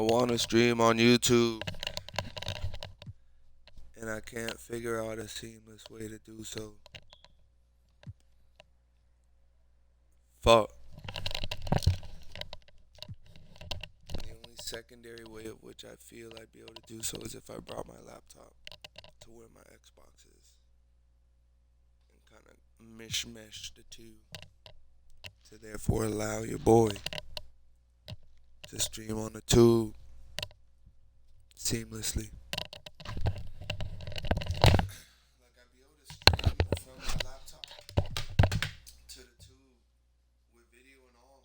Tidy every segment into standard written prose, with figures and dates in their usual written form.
want to stream on YouTube, and I can't figure out a seamless way to do so. Fuck. The only secondary way of which I feel I'd be able to do so is if I brought my laptop to where my Xbox is and kind of mishmash the two to therefore allow your boy to stream on the tube seamlessly. Like I'd be able to stream from my laptop to the tube with video and all,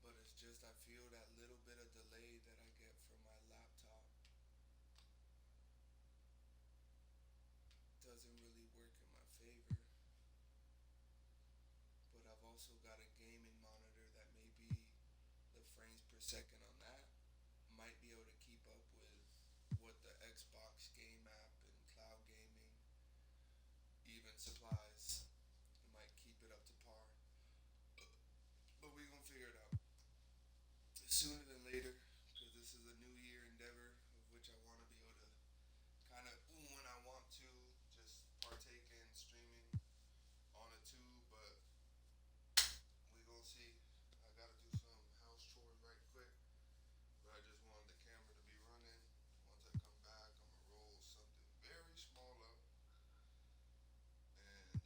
but it's just I feel that little bit of delay that I get from my laptop doesn't really work in my favor. But I've also got a gaming monitor that maybe the frames per second on that might be able to keep up with what the Xbox game app and cloud gaming even supplies. It might keep it up to par. But we gonna figure it out sooner than later because this is a new year endeavor of which I want to be able to kind of when I want to just partake in streaming on a tube, but we gonna see. I gotta do some house chores right quick, but I just wanted the camera to be running. Once I come back, I'm gonna roll something very small up, and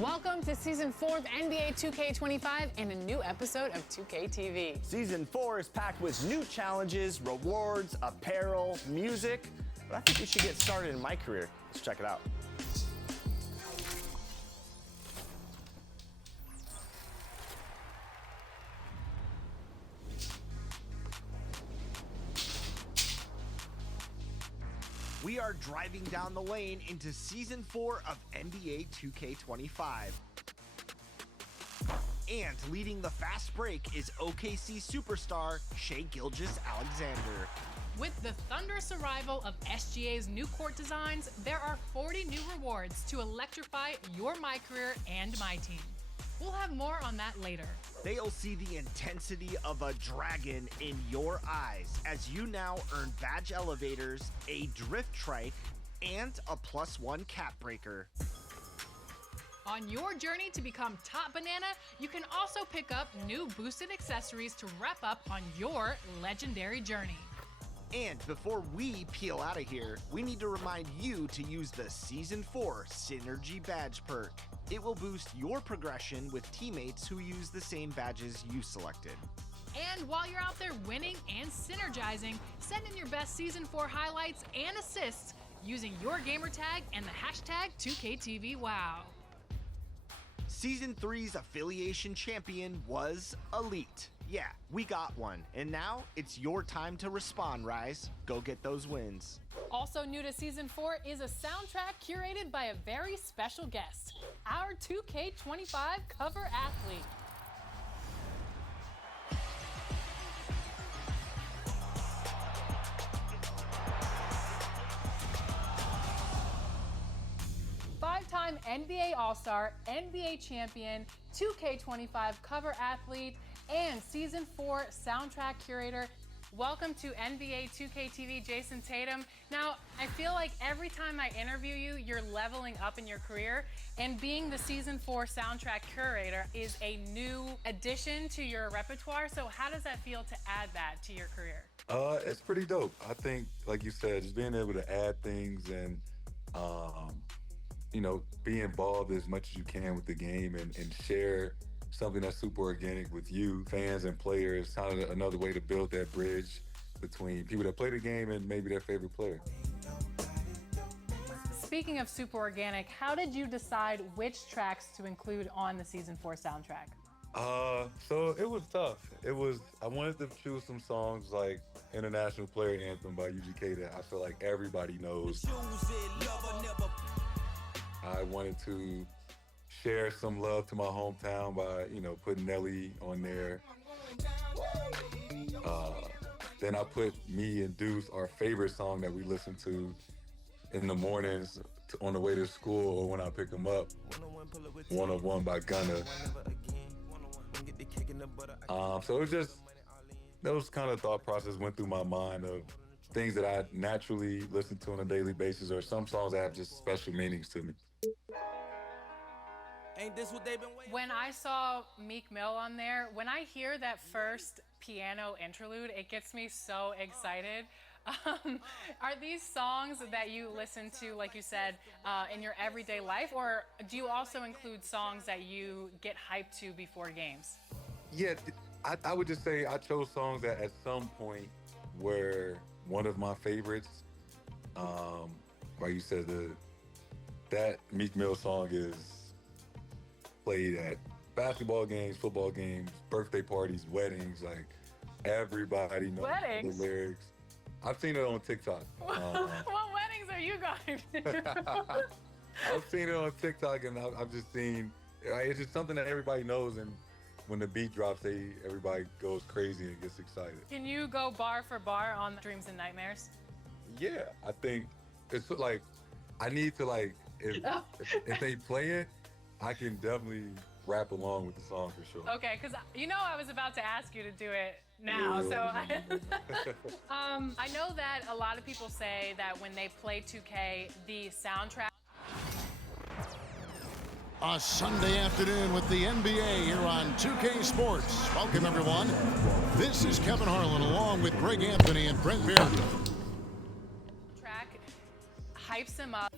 Welcome to Season 4 of NBA 2K25 and a new episode of 2K TV. Season 4 is packed with new challenges, rewards, apparel, music. But I think we should get started in my career. Let's check it out. We are driving down the lane into Season 4 of NBA 2K25. And leading the fast break is OKC superstar Shai Gilgeous-Alexander. With the thunderous arrival of SGA's new court designs, there are 40 new rewards to electrify your MyCareer and MyTeam. We'll have more on that later. They'll see the intensity of a dragon in your eyes as you now earn badge elevators, a drift trike, and a +1 cap breaker. On your journey to become top banana, you can also pick up new boosted accessories to wrap up on your legendary journey. And before we peel out of here, we need to remind you to use the Season 4 Synergy Badge perk. It will boost your progression with teammates who use the same badges you selected. And while you're out there winning and synergizing, send in your best Season 4 highlights and assists using your gamertag and the hashtag 2KTVWow. Season 3's affiliation champion was Elite. Yeah, we got one. And now it's your time to respond, Rise. Go get those wins. Also new to Season 4 is a soundtrack curated by a very special guest, our 2K25 cover athlete. Five-time NBA All-Star, NBA champion, 2K25 cover athlete, and Season 4 soundtrack curator, Welcome to NBA 2K TV, Jason Tatum. Now, I feel like every time I interview you, you're leveling up in your career, and being the Season 4 soundtrack curator is a new addition to your repertoire. So how does that feel to add that to your career? It's pretty dope. I think, like you said, just being able to add things and, um, be involved as much as you can with the game and share something that's super organic with you, fans and players. Kind of another way to build that bridge between people that play the game and maybe their favorite player. Speaking of super organic, how did you decide which tracks to include on the Season 4 soundtrack? So it was tough. I wanted to choose some songs like International Player Anthem by UGK that I feel like everybody knows. I wanted to share some love to my hometown by, putting Nelly on there. Then I put me and Deuce, our favorite song that we listen to in the mornings on the way to school or when I pick them up, 101 by Gunna. So it was just, those kind of thought process went through my mind of things that I naturally listen to on a daily basis or some songs that have just special meanings to me. Ain't this what they've been waiting? When I saw Meek Mill on there, when I hear that first piano interlude, it gets me so excited. Are these songs that you listen to, like you said, in your everyday life, or do you also include songs that you get hyped to before games? Yeah, I would just say I chose songs that at some point were one of my favorites. Like you said, that Meek Mill song is played at basketball games, football games, birthday parties, weddings. Like everybody knows Weddings? the lyrics. I've seen it on TikTok. What weddings are you going to? I've seen it on TikTok, and I've just seen. It's just something that everybody knows, and when the beat drops, everybody goes crazy and gets excited. Can you go bar for bar on Dreams and Nightmares? Yeah, I think it's like I need to if they play it, I can definitely rap along with the song for sure. Okay, because I was about to ask you to do it now. So I know that a lot of people say that when they play 2K, the soundtrack. A Sunday afternoon with the NBA here on 2K Sports. Welcome, everyone. This is Kevin Harlan along with Greg Anthony and Brent Beard. Track hypes him up.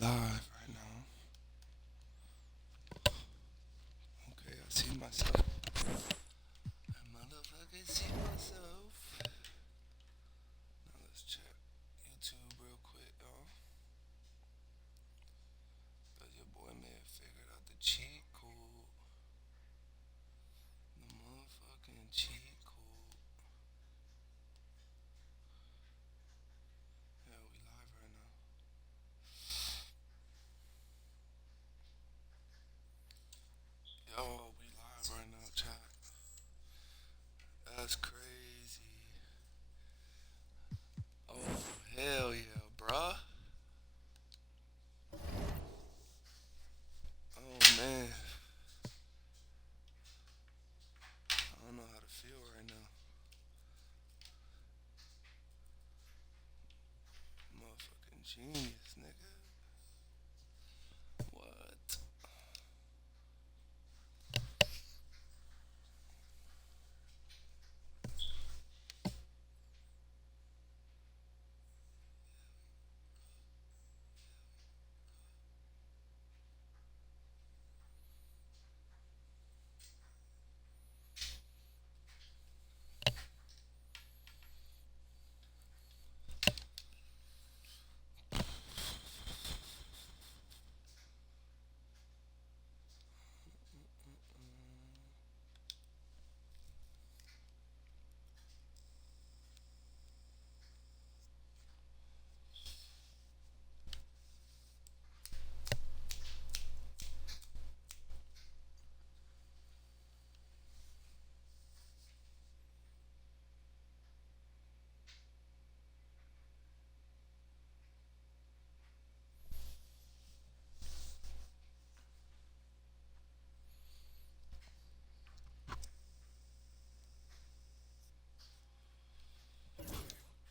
live right now. Okay, I see myself. I motherfucking see myself. Now let's check YouTube real quick, y'all. Cause your boy may have figured out the cheat code. The motherfucking cheat code. Yeah, we live right now. Yo, we live right now, chat. That's crazy. Oh, hell yeah, bruh. Oh, man. I don't know how to feel right now. Motherfucking genius, nigga. What?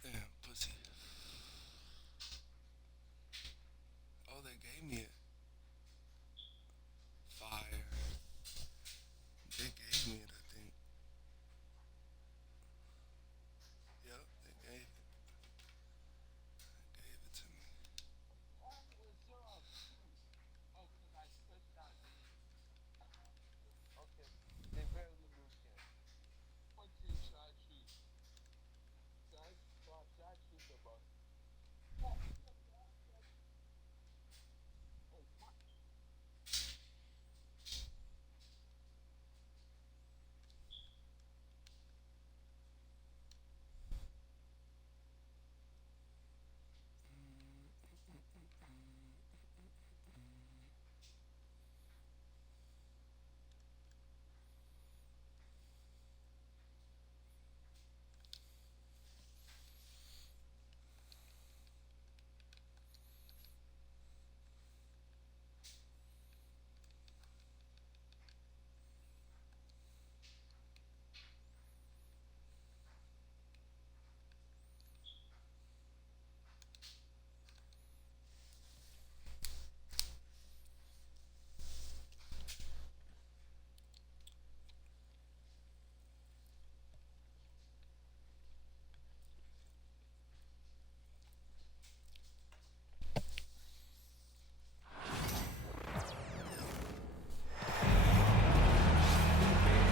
Damn, pussy. Oh, they gave me it. Fire. They gave me it, I think. Yep, they gave it. They gave it to me.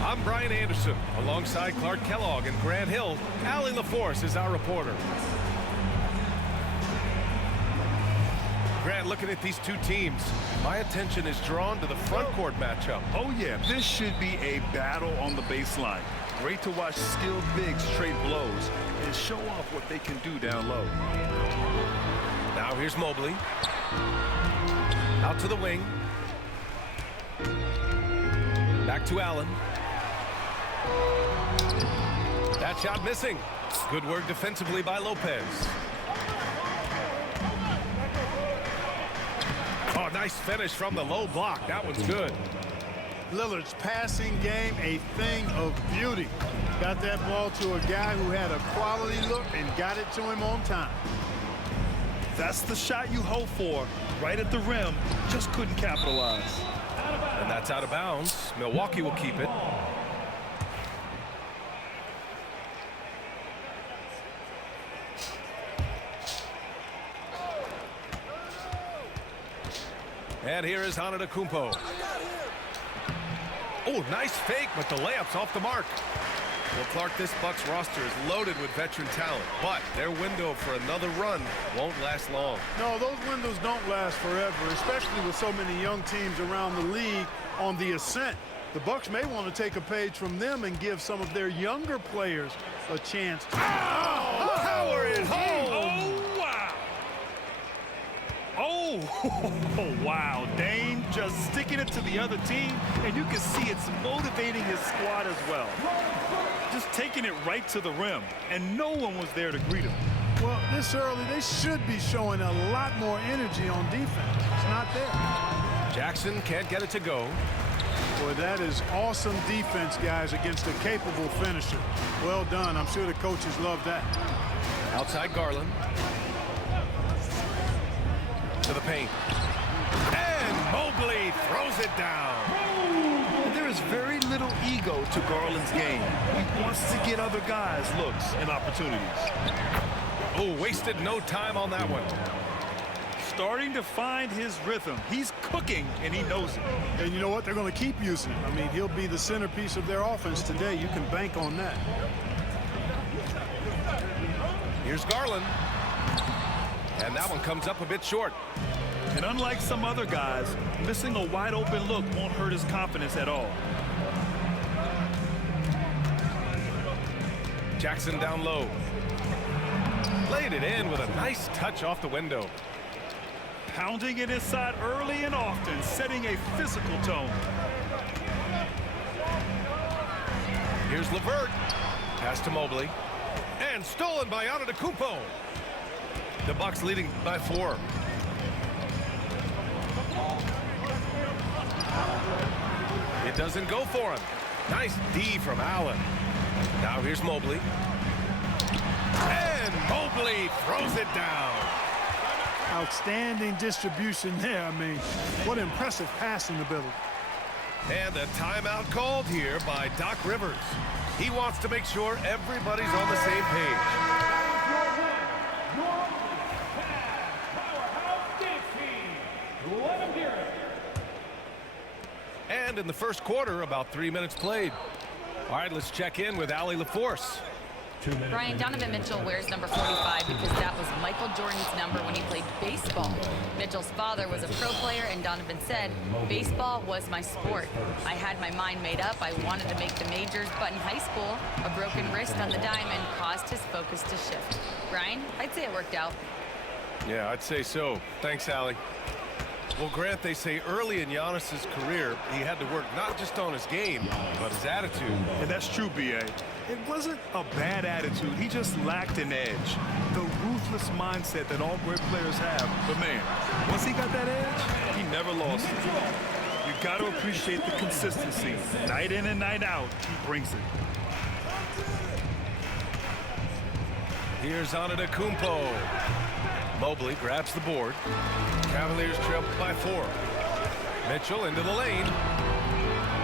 I'm Brian Anderson, alongside Clark Kellogg and Grant Hill. Allie LaForce is our reporter. Grant, looking at these two teams, my attention is drawn to the front court matchup. Oh yeah, this should be a battle on the baseline. Great to watch skilled bigs trade blows and show off what they can do down low. Now here's Mobley. Out to the wing. Back to Allen. That shot missing. Good work defensively by Lopez. Oh, nice finish from the low block. That one's good. Lillard's passing game, a thing of beauty. Got that ball to a guy who had a quality look and got it to him on time. That's the shot you hope for. Right at the rim, just couldn't capitalize. And that's out of bounds. Milwaukee will keep it. And here is Antetokounmpo. Oh, nice fake, but the layup's off the mark. Well, Clark, this Bucks roster is loaded with veteran talent, but their window for another run won't last long. No, those windows don't last forever, especially with so many young teams around the league on the ascent. The Bucks may want to take a page from them and give some of their younger players a chance. Power it home! Oh, wow! Oh, wow. Dame just sticking it to the other team, and you can see it's motivating his squad as well. Just taking it right to the rim, and no one was there to greet him. Well, this early, they should be showing a lot more energy on defense. It's not there. Jackson can't get it to go. Boy, that is awesome defense, guys, against a capable finisher. Well done. I'm sure the coaches love that. Outside Garland. To the paint. And Mobley throws it down. There is very little ego to Garland's game. He wants to get other guys looks and opportunities. Oh, wasted no time on that one. Starting to find his rhythm. He's cooking, and he knows it. And you know what? They're going to keep using him. I mean, he'll be the centerpiece of their offense today. You can bank on that. Here's Garland. And that one comes up a bit short. And unlike some other guys, missing a wide open look won't hurt his confidence at all. Jackson down low. Laid it in with a nice touch off the window. Pounding it inside early and often, setting a physical tone. Here's LeVert. Pass to Mobley. And stolen by Antetokounmpo. The Bucks leading by 4. It doesn't go for him. Nice D from Allen. Now here's Mobley. And Mobley throws it down. Outstanding distribution there. I mean, what impressive passing ability. And a timeout called here by Doc Rivers. He wants to make sure everybody's on the same page. And in the first quarter, about 3 minutes played. All right, let's check in with Allie LaForce. Brian, Donovan Mitchell wears number 45 because that was Michael Jordan's number when he played baseball. Mitchell's father was a pro player, and Donovan said, "Baseball was my sport. I had my mind made up. I wanted to make the majors, but in high school, a broken wrist on the diamond caused his focus to shift." Brian, I'd say it worked out. Yeah, I'd say so. Thanks, Allie. Well, Grant, they say early in Giannis's career, he had to work not just on his game, but his attitude. And that's true, B.A. It wasn't a bad attitude. He just lacked an edge. The ruthless mindset that all great players have. But, man, once he got that edge, he never lost it. You got to appreciate the consistency. Night in and night out, he brings it. Here's Antetokounmpo. Mobley grabs the board. Cavaliers trail by 4. Mitchell into the lane.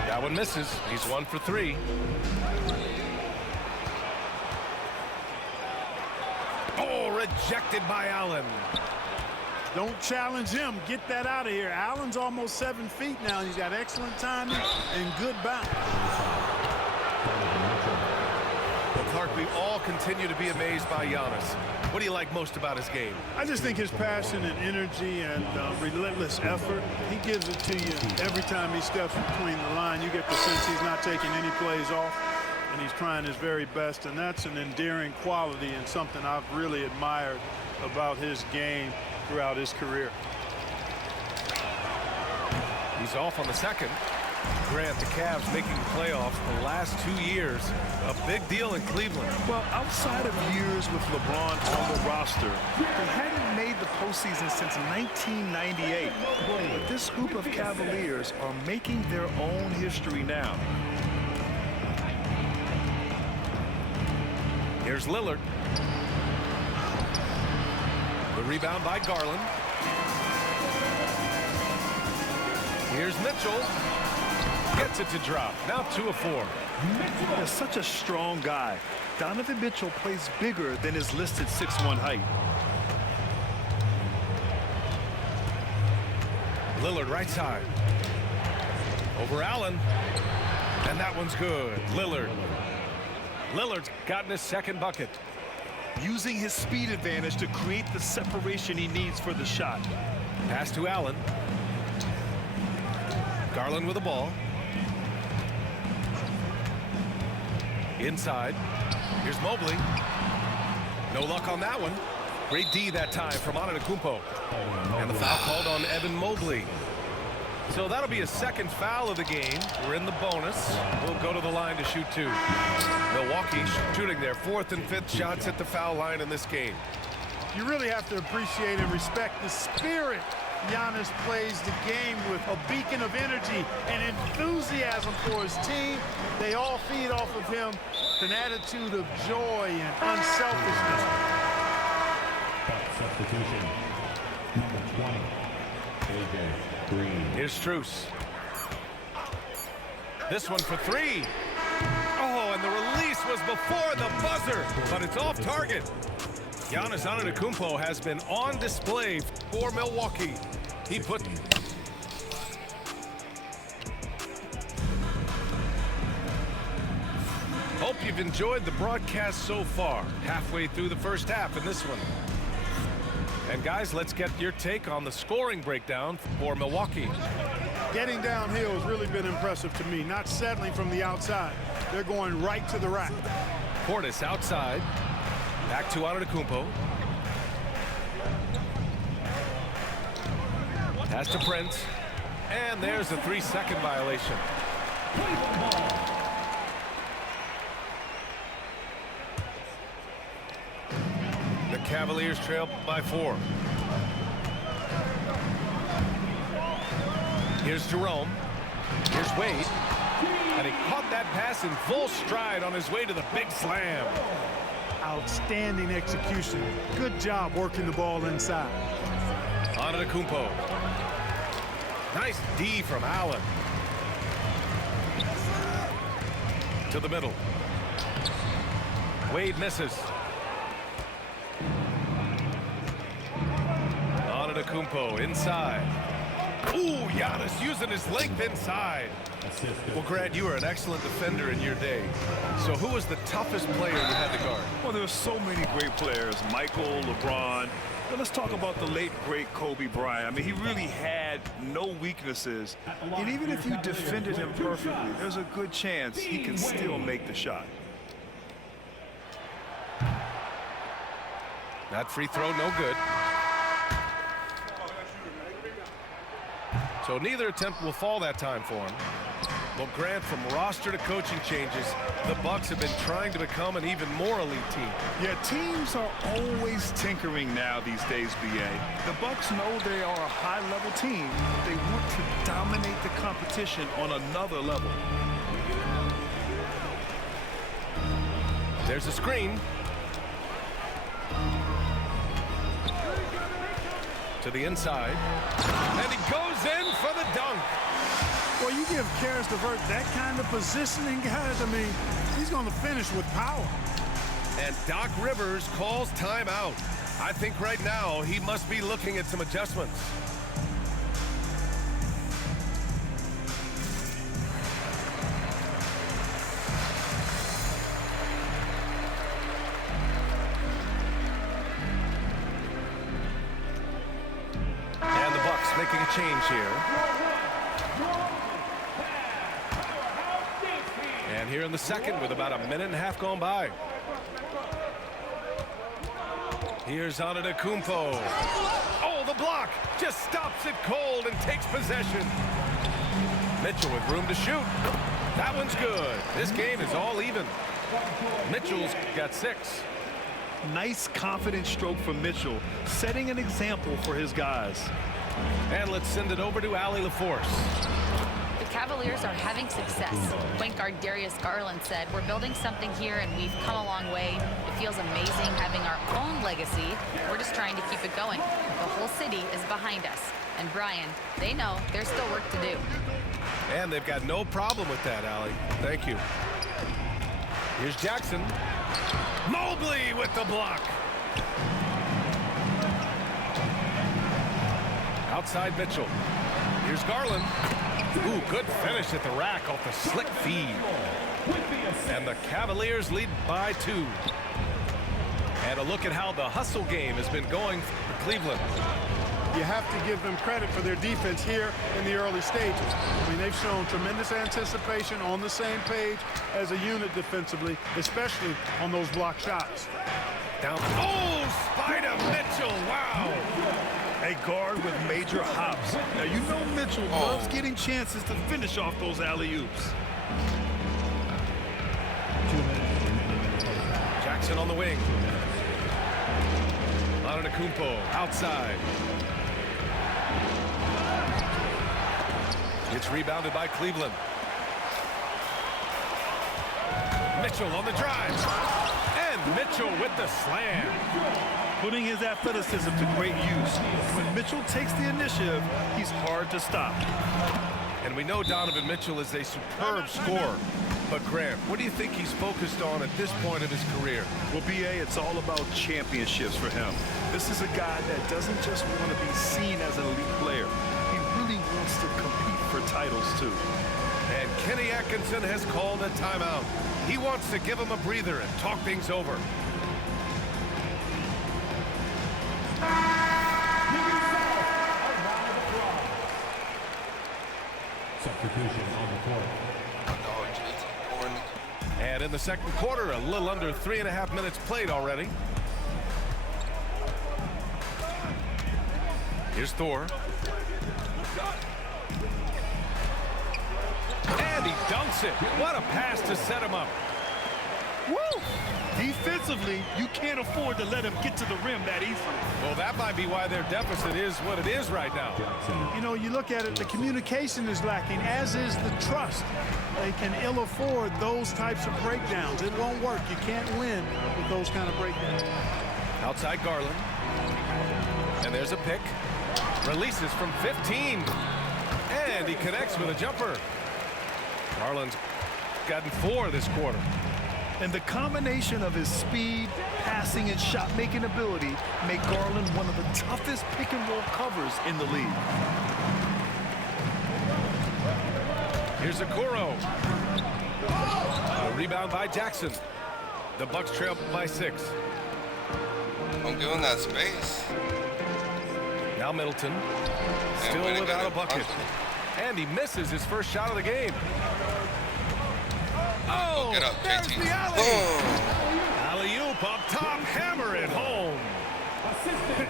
That one misses. He's 1 for 3. Oh, rejected by Allen. Don't challenge him. Get that out of here. Allen's almost 7 feet now. He's got excellent timing and good bounce. Well, Clark, we all continue to be amazed by Giannis. What do you like most about his game? I just think his passion and energy and relentless effort, he gives it to you every time he steps between the line. You get the sense he's not taking any plays off, and he's trying his very best, and that's an endearing quality and something I've really admired about his game throughout his career. He's off on the second. Grant, the Cavs making the playoffs the last 2 years. A big deal in Cleveland. Well, outside of years with LeBron on the roster, they hadn't made the postseason since 1998. But this group of Cavaliers are making their own history now. Here's Lillard. The rebound by Garland. Here's Mitchell. Gets it to drop. Now 2 of 4. Mitchell is such a strong guy. Donovan Mitchell plays bigger than his listed 6'1" height. Lillard right side. Over Allen. And that one's good. Lillard's gotten his second bucket. Using his speed advantage to create the separation he needs for the shot. Pass to Allen. Garland with the ball. Inside. Here's Mobley. No luck on that one. Great D that time from Antetokounmpo. And the foul called on Evan Mobley. So that'll be a second foul of the game. We're in the bonus. We'll go to the line to shoot two. Milwaukee shooting their fourth and fifth shots at the foul line in this game. You really have to appreciate and respect the spirit Giannis plays the game with, a beacon of energy and enthusiasm for his team. They all feed off of him, an attitude of joy and unselfishness. Substitution, number 20, AJ Green. Here's Strus. This one for three. Oh, and the release was before the buzzer, but it's off target. Giannis Antetokounmpo has been on display for Milwaukee. He put... Hope you've enjoyed the broadcast so far. Halfway through the first half in this one. And guys, let's get your take on the scoring breakdown for Milwaukee. Getting downhill has really been impressive to me, not settling from the outside. They're going right to the rack. Portis outside. Back to Antetokounmpo. Pass to Prince. And there's a 3-second violation. The Cavaliers trail by 4. Here's Jerome. Here's Wade. And he caught that pass in full stride on his way to the big slam. Outstanding execution. Good job working the ball inside. Antetokounmpo. Nice D from Allen. To the middle. Wade misses. Antetokounmpo inside. Ooh, Giannis using his length inside. Well, Grant, you were an excellent defender in your day. So who was the toughest player you had to guard? Well, there were so many great players. Michael, LeBron. But let's talk about the late, great Kobe Bryant. I mean, he really had no weaknesses. And even if you defended him perfectly, there's a good chance he can still make the shot. That free throw, no good. So neither attempt will fall that time for him. Well, Grant, from roster to coaching changes, the Bucks have been trying to become an even more elite team. Yeah, teams are always tinkering now these days, B.A. The Bucks know they are a high-level team. They want to dominate the competition on another level. There's a screen. To the inside. And he goes in for the dunk. Well, you give Karis LeVert that kind of positioning, guys. I mean, he's going to finish with power. And Doc Rivers calls timeout. I think right now he must be looking at some adjustments. And the Bucks making a change here. And here in the second with about a minute and a half gone by. Here's Antetokounmpo. Oh, the block just stops it cold and takes possession. Mitchell with room to shoot. That one's good. This game is all even. Mitchell's got 6. Nice, confident stroke from Mitchell, setting an example for his guys. And let's send it over to Allie LaForce. The Cavaliers are having success. Point guard Darius Garland said, "We're building something here and we've come a long way. It feels amazing having our own legacy. We're just trying to keep it going. The whole city is behind us." And Brian, they know there's still work to do. And they've got no problem with that, Allie. Thank you. Here's Jackson. Mobley with the block. Outside Mitchell. Here's Garland. Ooh, good finish at the rack off the slick feed. And the Cavaliers lead by 2. And a look at how the hustle game has been going for Cleveland. You have to give them credit for their defense here in the early stages. I mean, they've shown tremendous anticipation, on the same page as a unit defensively, especially on those block shots. Down. Oh, Spider Mitchell. Wow. A guard with major hops. Now, you know Mitchell loves getting chances to finish off those alley-oops. Jackson on the wing. Antetokounmpo outside. It's rebounded by Cleveland. Mitchell on the drive. And Mitchell with the slam. Putting his athleticism to great use. When Mitchell takes the initiative, he's hard to stop. And we know Donovan Mitchell is a superb scorer. But Grant, what do you think he's focused on at this point of his career? Well, B.A., it's all about championships for him. This is a guy that doesn't just want to be seen as an elite player. He really wants to compete for titles, too. And Kenny Atkinson has called a timeout. He wants to give him a breather and talk things over. Substitution on the court. And in the second quarter, a little under 3.5 minutes played already. Here's Thor. And he dunks it. What a pass to set him up. Woo! Defensively, you can't afford to let him get to the rim that easily. Well, that might be why their deficit is what it is right now. You know, you look at it, the communication is lacking, as is the trust. They can ill afford those types of breakdowns. It won't work. You can't win with those kind of breakdowns. Outside Garland. And there's a pick. Releases from 15. And he connects with a jumper. Garland's gotten 4 this quarter. And the combination of his speed, passing, and shot-making ability make Garland one of the toughest pick-and-roll covers in the league. Here's Okoro. A rebound by Jackson. The Bucks trail by 6. Don't give him that space. Now Middleton. Still without a bucket. And he misses his first shot of the game. Oh, get up, there's JT. the alley. Alley-oop up top, hammer it home.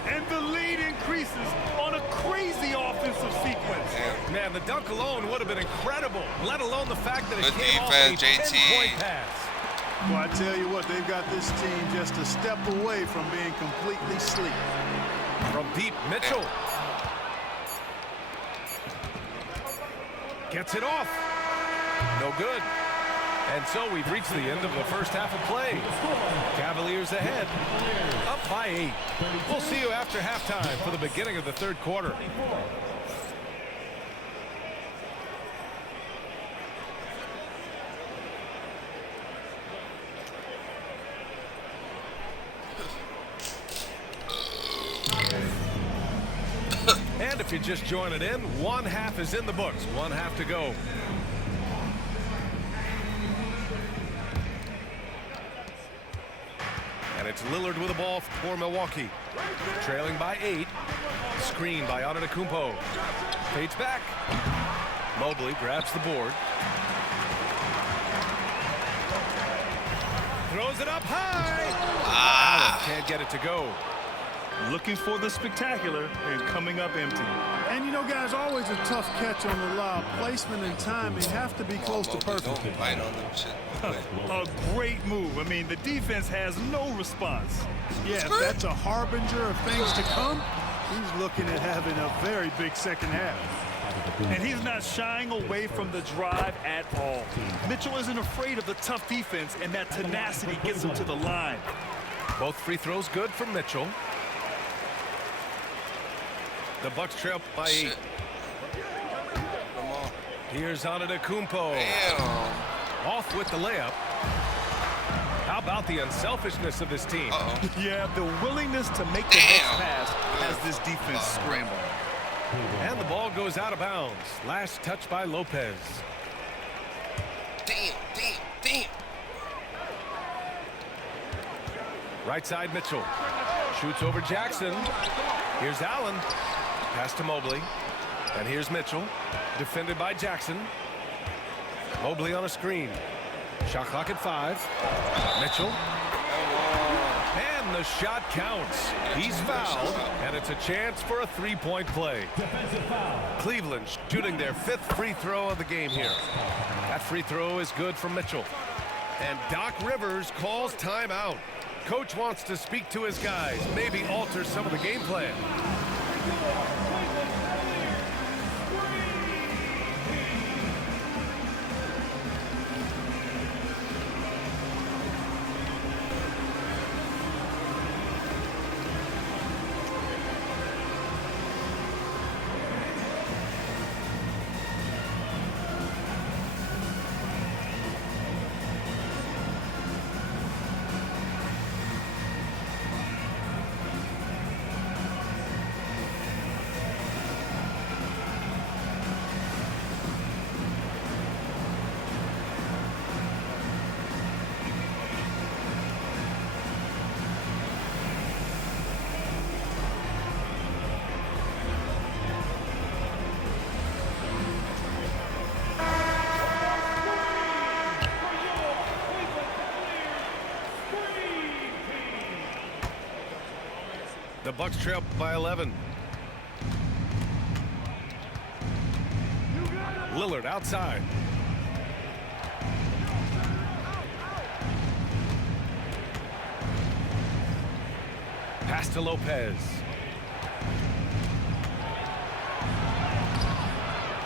And the lead increases on a crazy offensive sequence. Damn. Man, the dunk alone would have been incredible, let alone the fact that it Good came defense, off a JT. 10-point pass. Well, I tell you what, they've got this team just a step away from being completely sleep. From deep, Mitchell. Gets it off. No good. And so we've reached the end of the first half of play. Cavaliers ahead, up by 8. We'll see you after halftime for the beginning of the third quarter. And if you're just joining in, one half is in the books. One half to go. And it's Lillard with the ball for Milwaukee. Trailing by 8. Screen by Antetokounmpo. Fades back. Mobley grabs the board. Throws it up high. Allen can't get it to go. Looking for the spectacular and coming up empty. And you know, guys, always a tough catch on the lob. Placement and timing have to be close to perfect. Don't bite on them shit. A great move. I mean, the defense has no response. Yeah, if that's a harbinger of things to come, he's looking at having a very big second half. And he's not shying away from the drive at all. Mitchell isn't afraid of the tough defense, and that tenacity gets him to the line. Both free throws good for Mitchell. The Bucks trail by 8. Shit. Come on. Here's Antetokounmpo. Damn. Off with the layup. How about the unselfishness of this team? Yeah, the willingness to make the next pass has this defense scrambling. And the ball goes out of bounds. Last touch by Lopez. Damn. Right side, Mitchell. Shoots over Jackson. Here's Allen. Pass to Mobley. And here's Mitchell. Defended by Jackson. Mobley on a screen. Shot clock at 5. Mitchell. And the shot counts. He's fouled, and it's a chance for a three-point play. Cleveland shooting their 5th free throw of the game here. That free throw is good from Mitchell. And Doc Rivers calls timeout. Coach wants to speak to his guys, maybe alter some of the game plan. The Bucks trail by 11. Lillard outside. Pass to Lopez.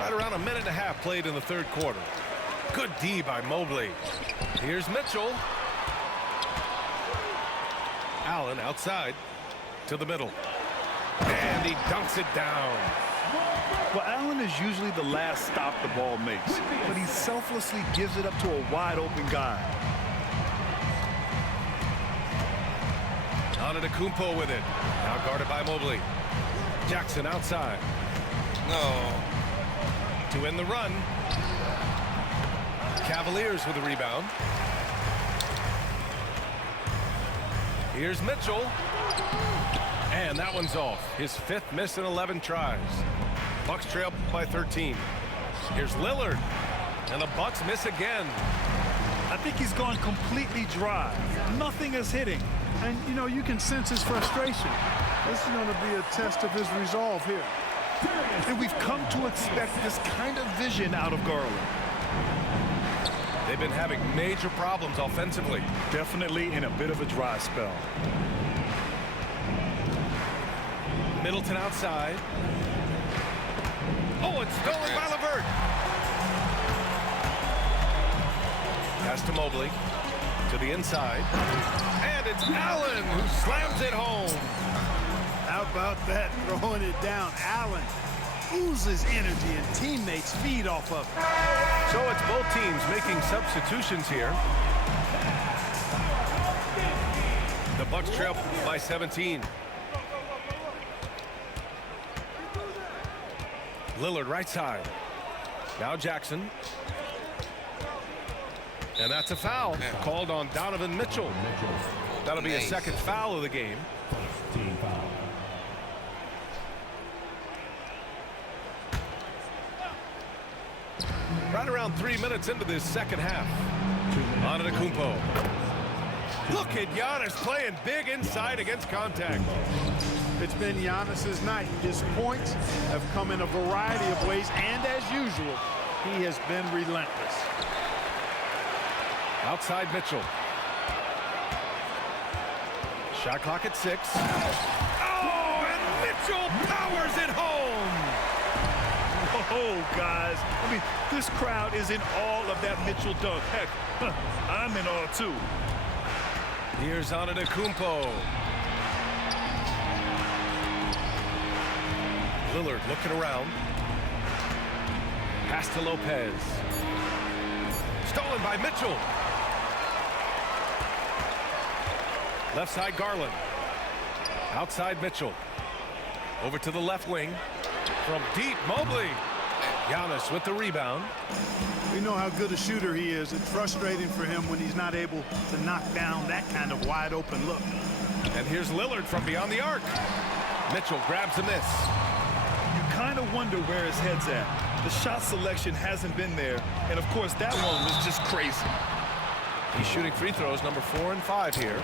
Right around a minute and a half played in the third quarter. Good D by Mobley. Here's Mitchell. Allen outside to the middle. And he dunks it down. Well, Allen is usually the last stop the ball makes, but he selflessly gives it up to a wide open guy. Antetokounmpo with it. Now guarded by Mobley. Jackson outside. No. To end the run. Cavaliers with a rebound. Here's Mitchell. And that one's off. His 5th miss in 11 tries. Bucks trail by 13. Here's Lillard. And the Bucks miss again. I think he's gone completely dry. Nothing is hitting. And, you know, you can sense his frustration. This is going to be a test of his resolve here. And we've come to expect this kind of vision out of Garland. They've been having major problems offensively. Definitely in a bit of a dry spell. Middleton outside. Oh, it's stolen by LeVert. Pass to Mobley. To the inside. And it's Allen who slams it home. How about that, throwing it down? Allen oozes energy and teammates feed off of it. So it's both teams making substitutions here. The Bucks trail by 17. Lillard right side. Now Jackson. And that's a foul called on Donovan Mitchell. That'll be a second foul of the game. Team foul. Right around 3 minutes into this second half. Antetokounmpo. Look at Giannis playing big inside against contact. It's been Giannis's night. His points have come in a variety of ways, and as usual, he has been relentless. Outside Mitchell. Shot clock at 6. Oh, and Mitchell powers it home. Oh, guys. I mean, this crowd is in awe of that Mitchell dunk. Heck, I'm in awe, too. Here's Antetokounmpo. Lillard looking around. Pass to Lopez. Stolen by Mitchell. Left side Garland. Outside Mitchell. Over to the left wing. From deep, Mobley. Giannis with the rebound. We know how good a shooter he is. It's frustrating for him when he's not able to knock down that kind of wide open look. And here's Lillard from beyond the arc. Mitchell grabs a miss. You kind of wonder where his head's at. The shot selection hasn't been there. And, of course, that one was just crazy. He's shooting free throws number 4 and 5 here.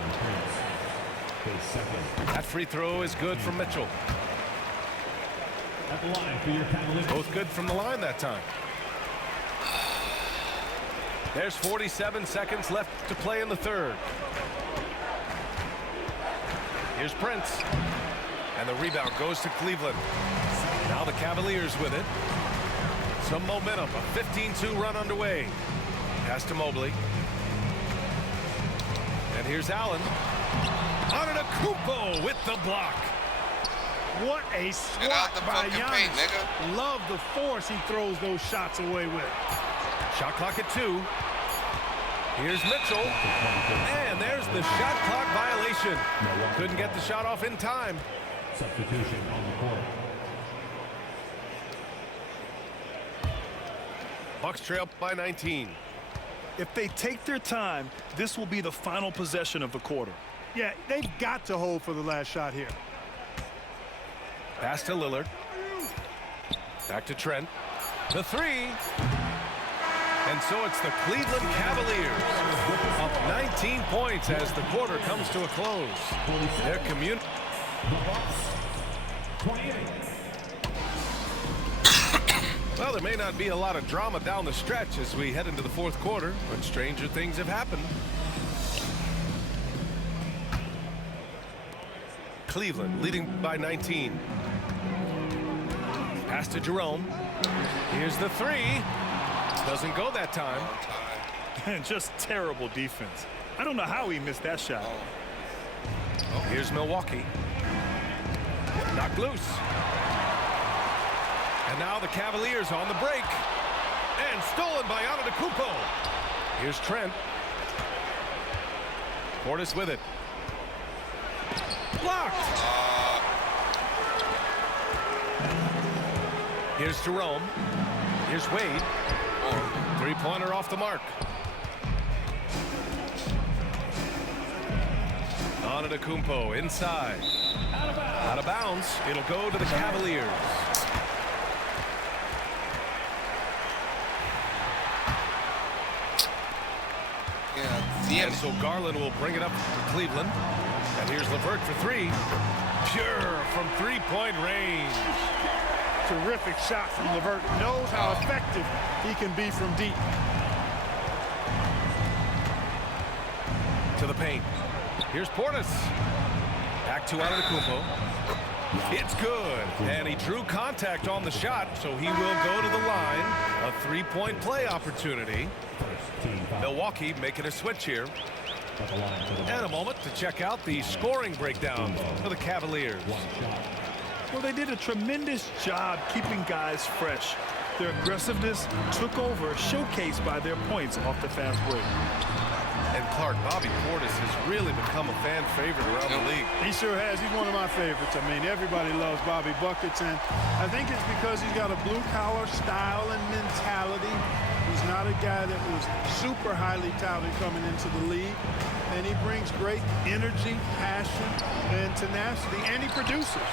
That free throw is good from Mitchell. At the line for your Cavaliers. Both good from the line that time. There's 47 seconds left to play in the third. Here's Prince. And the rebound goes to Cleveland. Now the Cavaliers with it. Some momentum. A 15-2 run underway. Pass to Mobley. And here's Allen. Antetokounmpo with the block. What a Get out swat the by fucking Giannis. paint, nigga. Love the force he throws those shots away with. Shot clock at 2. Here's Mitchell. And there's the shot clock violation. Couldn't get the shot off in time. Substitution on the court. Bucks trail by 19. If they take their time, this will be the final possession of the quarter. Yeah, they've got to hold for the last shot here. Pass to Lillard. Back to Trent. The 3. And so it's the Cleveland Cavaliers up 19 points as the quarter comes to a close. Their community. The Bucks, 28. Well, there may not be a lot of drama down the stretch as we head into the fourth quarter, but stranger things have happened. Cleveland leading by 19. Pass to Jerome. Here's the 3. Doesn't go that time. And just terrible defense. I don't know how he missed that shot. Here's Milwaukee. Knocked loose. And now the Cavaliers on the break. And stolen by Antetokounmpo. Here's Trent. Portis with it. Blocked. Here's Jerome. Here's Wade. Three-pointer off the mark. Antetokounmpo inside. Out of bounds. It'll go to the Cavaliers. And so Garland will bring it up to Cleveland. And here's LeVert for 3. Pure from three-point range. Terrific shot from LeVert. Knows how effective he can be from deep. To the paint. Here's Portis. Back to Antetokounmpo. It's good. And he drew contact on the shot, so he will go to the line. A three-point play opportunity. Milwaukee making a switch here. And a moment to check out the scoring breakdown for the Cavaliers. Well, they did a tremendous job keeping guys fresh. Their aggressiveness took over, showcased by their points off the fast break. And Clark, Bobby Portis has really become a fan favorite around the league. He sure has. He's one of my favorites. I mean, everybody loves Bobby Buckets, and I think it's because he's got a blue-collar style and mentality. He's not a guy that was super highly touted coming into the league, and he brings great energy, passion, and tenacity, and he produces.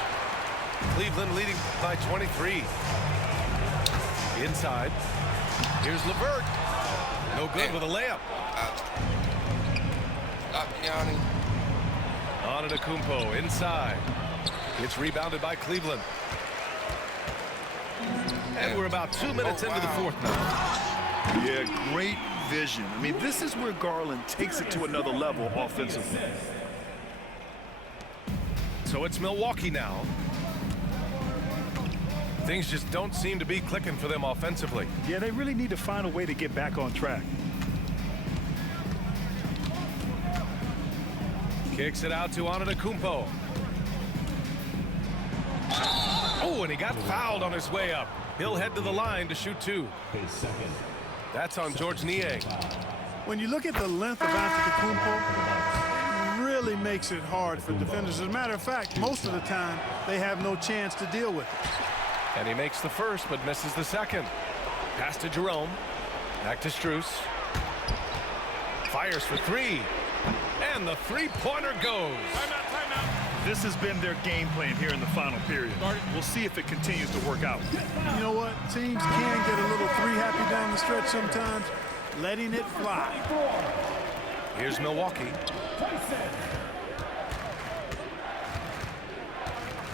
Cleveland leading by 23. Inside. Here's LeVert. No good with a layup. Antetokounmpo inside. It's rebounded by Cleveland. And we're about 2 minutes into the fourth now. Yeah, great vision. I mean, this is where Garland takes it to another level offensively. So it's Milwaukee now. Things just don't seem to be clicking for them offensively. Yeah, they really need to find a way to get back on track. Kicks it out to Antetokounmpo. Oh, and he got fouled on his way up. He'll head to the line to shoot 2. That's on George Niang. When you look at the length of Antetokounmpo, it really makes it hard for defenders. As a matter of fact, most of the time, they have no chance to deal with it. And he makes the first, but misses the second. Pass to Jerome. Back to Strus. Fires for three. And the three-pointer goes. Timeout. This has been their game plan here in the final period. We'll see if it continues to work out. You know what? Teams can get a little three-happy down the stretch sometimes. Letting it fly. Here's Milwaukee.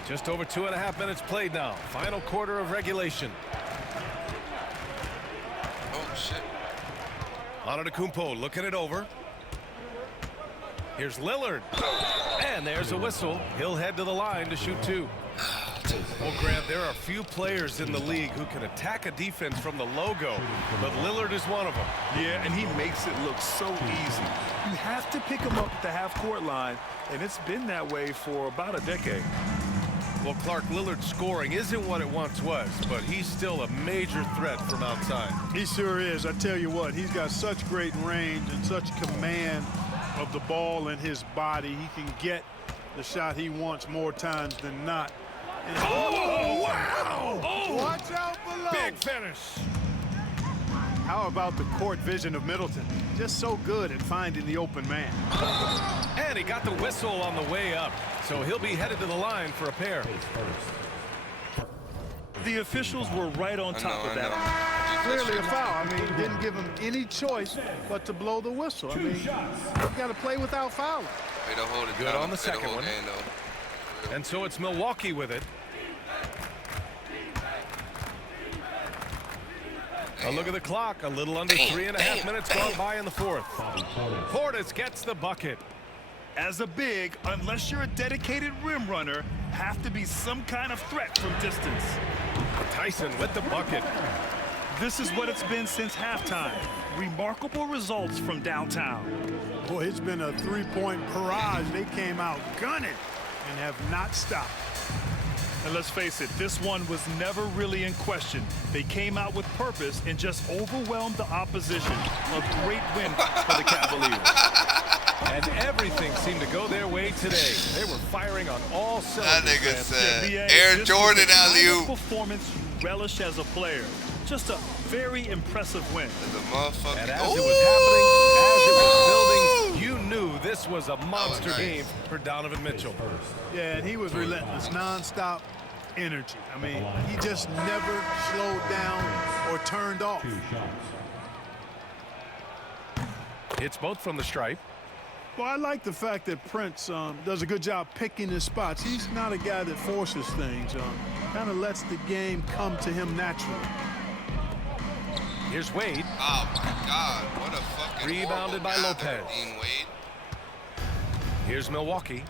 Just over 2.5 minutes played now. Final quarter of regulation. Oh, shit. Antetokounmpo looking it over. Here's Lillard. And there's a whistle. He'll head to the line to shoot two. Well, Grant, there are few players in the league who can attack a defense from the logo, but Lillard is one of them. Yeah, and he makes it look so easy. You have to pick him up at the half-court line, and it's been that way for about a decade. Well, Clark, Lillard's scoring isn't what it once was, but he's still a major threat from outside. He sure is. I tell you what, he's got such great range and such command of the ball in his body. He can get the shot he wants more times than not. And oh, wow! Oh, watch out below. Big finish. How about the court vision of Middleton? Just so good at finding the open man. And he got the whistle on the way up, so he'll be headed to the line for a pair. The officials were right on top of that. Clearly a foul. I mean, didn't give him any choice but to blow the whistle. I mean, you got to play without fouling. Way to hold it Good down. on the second one. And so it's Milwaukee with it. A look at the clock. A little under 3.5 minutes gone by in the fourth. Portis gets the bucket. As a big, unless you're a dedicated rim runner, have to be some kind of threat from distance. Tyson with the bucket. This is what it's been since halftime. Remarkable results from downtown. Boy, it's been a three-point barrage. They came out gunning and have not stopped. And let's face it, this one was never really in question. They came out with purpose and just overwhelmed the opposition. A great win for the Cavaliers. And everything seemed to go their way today. They were firing on all cylinders. That nigga said, Yeah, Air Jordan alley-oop. Performance you relish as a player. Just a very impressive win. The motherfucking. And as it was happening, as it was building, you knew this was a monster game for Donovan Mitchell. Yeah, and he was relentless, nonstop energy. I mean, he just never slowed down or turned off. It's both from the stripe. Well, I like the fact that Prince does a good job picking his spots. He's not a guy that forces things. Kind of lets the game come to him naturally. Here's Wade. Oh, my God. What a fucking Rebounded by Lopez. Dean Wade. Here's Milwaukee.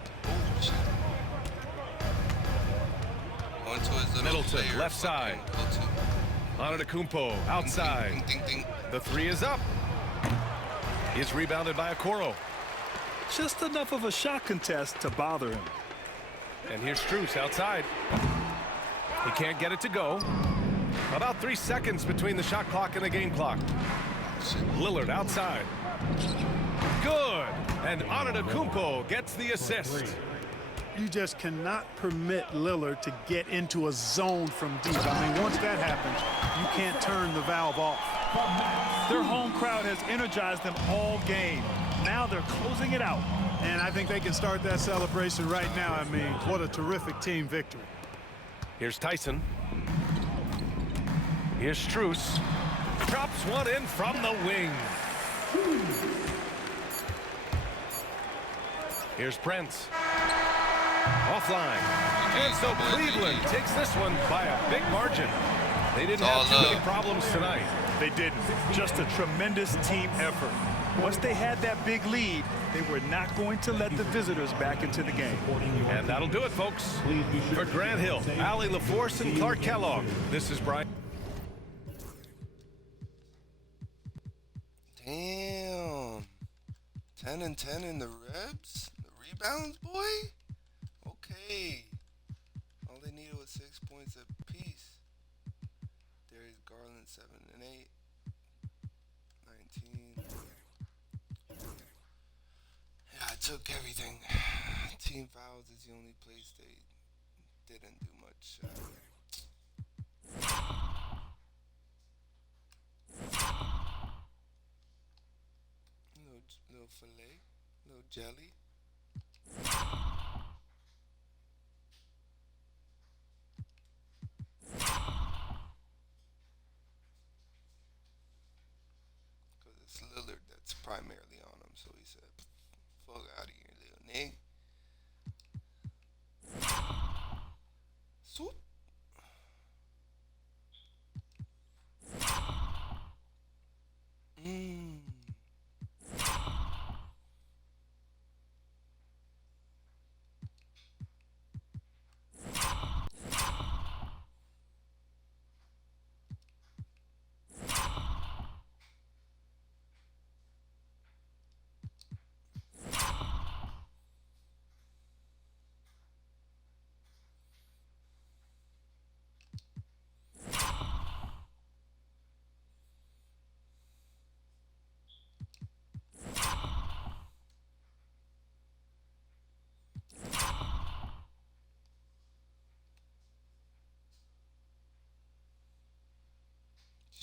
Going to his little Middleton, player, left side. Antetokounmpo, outside. Ding, ding, ding. The three is up. He's rebounded by Okoro. Just enough of a shot contest to bother him. And here's Strus outside. He can't get it to go. About 3 seconds between the shot clock and the game clock. Lillard outside. Good. And Antetokounmpo gets the assist. You just cannot permit Lillard to get into a zone from deep. I mean, once that happens, you can't turn the valve off. Their home crowd has energized them all game. Now they're closing it out. And I think they can start that celebration right now. I mean, what a terrific team victory. Here's Tyson. Here's Strus. Drops one in from the wing. Here's Prince. Offline. And so Cleveland takes this one by a big margin. They didn't have too many problems tonight. They didn't. Just a tremendous team effort. Once they had that big lead, they were not going to let the visitors back into the game. And that'll do it, folks. For Grant Hill, Allie LaForce, and Clark Kellogg, this is Brian. Damn. 10 and 10 in the reps? The rebounds, boy? Okay. All they needed was 6 points apiece. Darius Garland, 7 and 8. 19. Yeah, I took everything. Team fouls is the only place they didn't do much. filet, little jelly. Because it's Lillard that's primarily on him. So he said, fuck out of here, little nigga. Swoop. Mmm.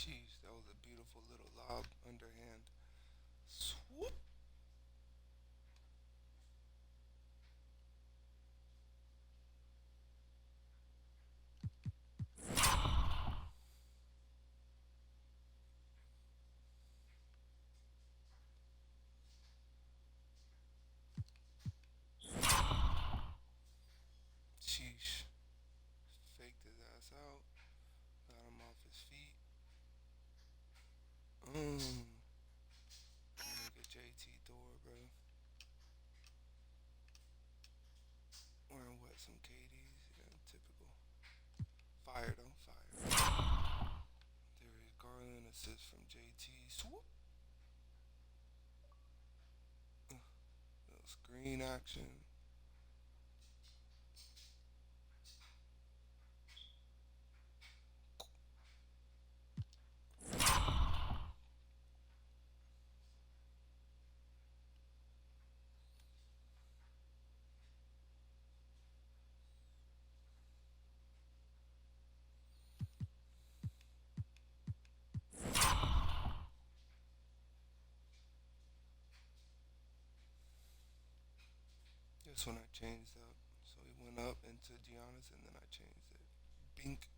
Jeez, that was a beautiful little lob underhand. Swoop. Sheesh. Faked his ass out. Got him off his feet. That nigga JT Thor, bro. Wearing what? Some KDs? Yeah, typical. Fire though, fire. Darius Garland assist from JT. Swoop. Little screen action. This one I changed up. So he went up into Giannis and then I changed it. Bink.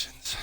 interceptions.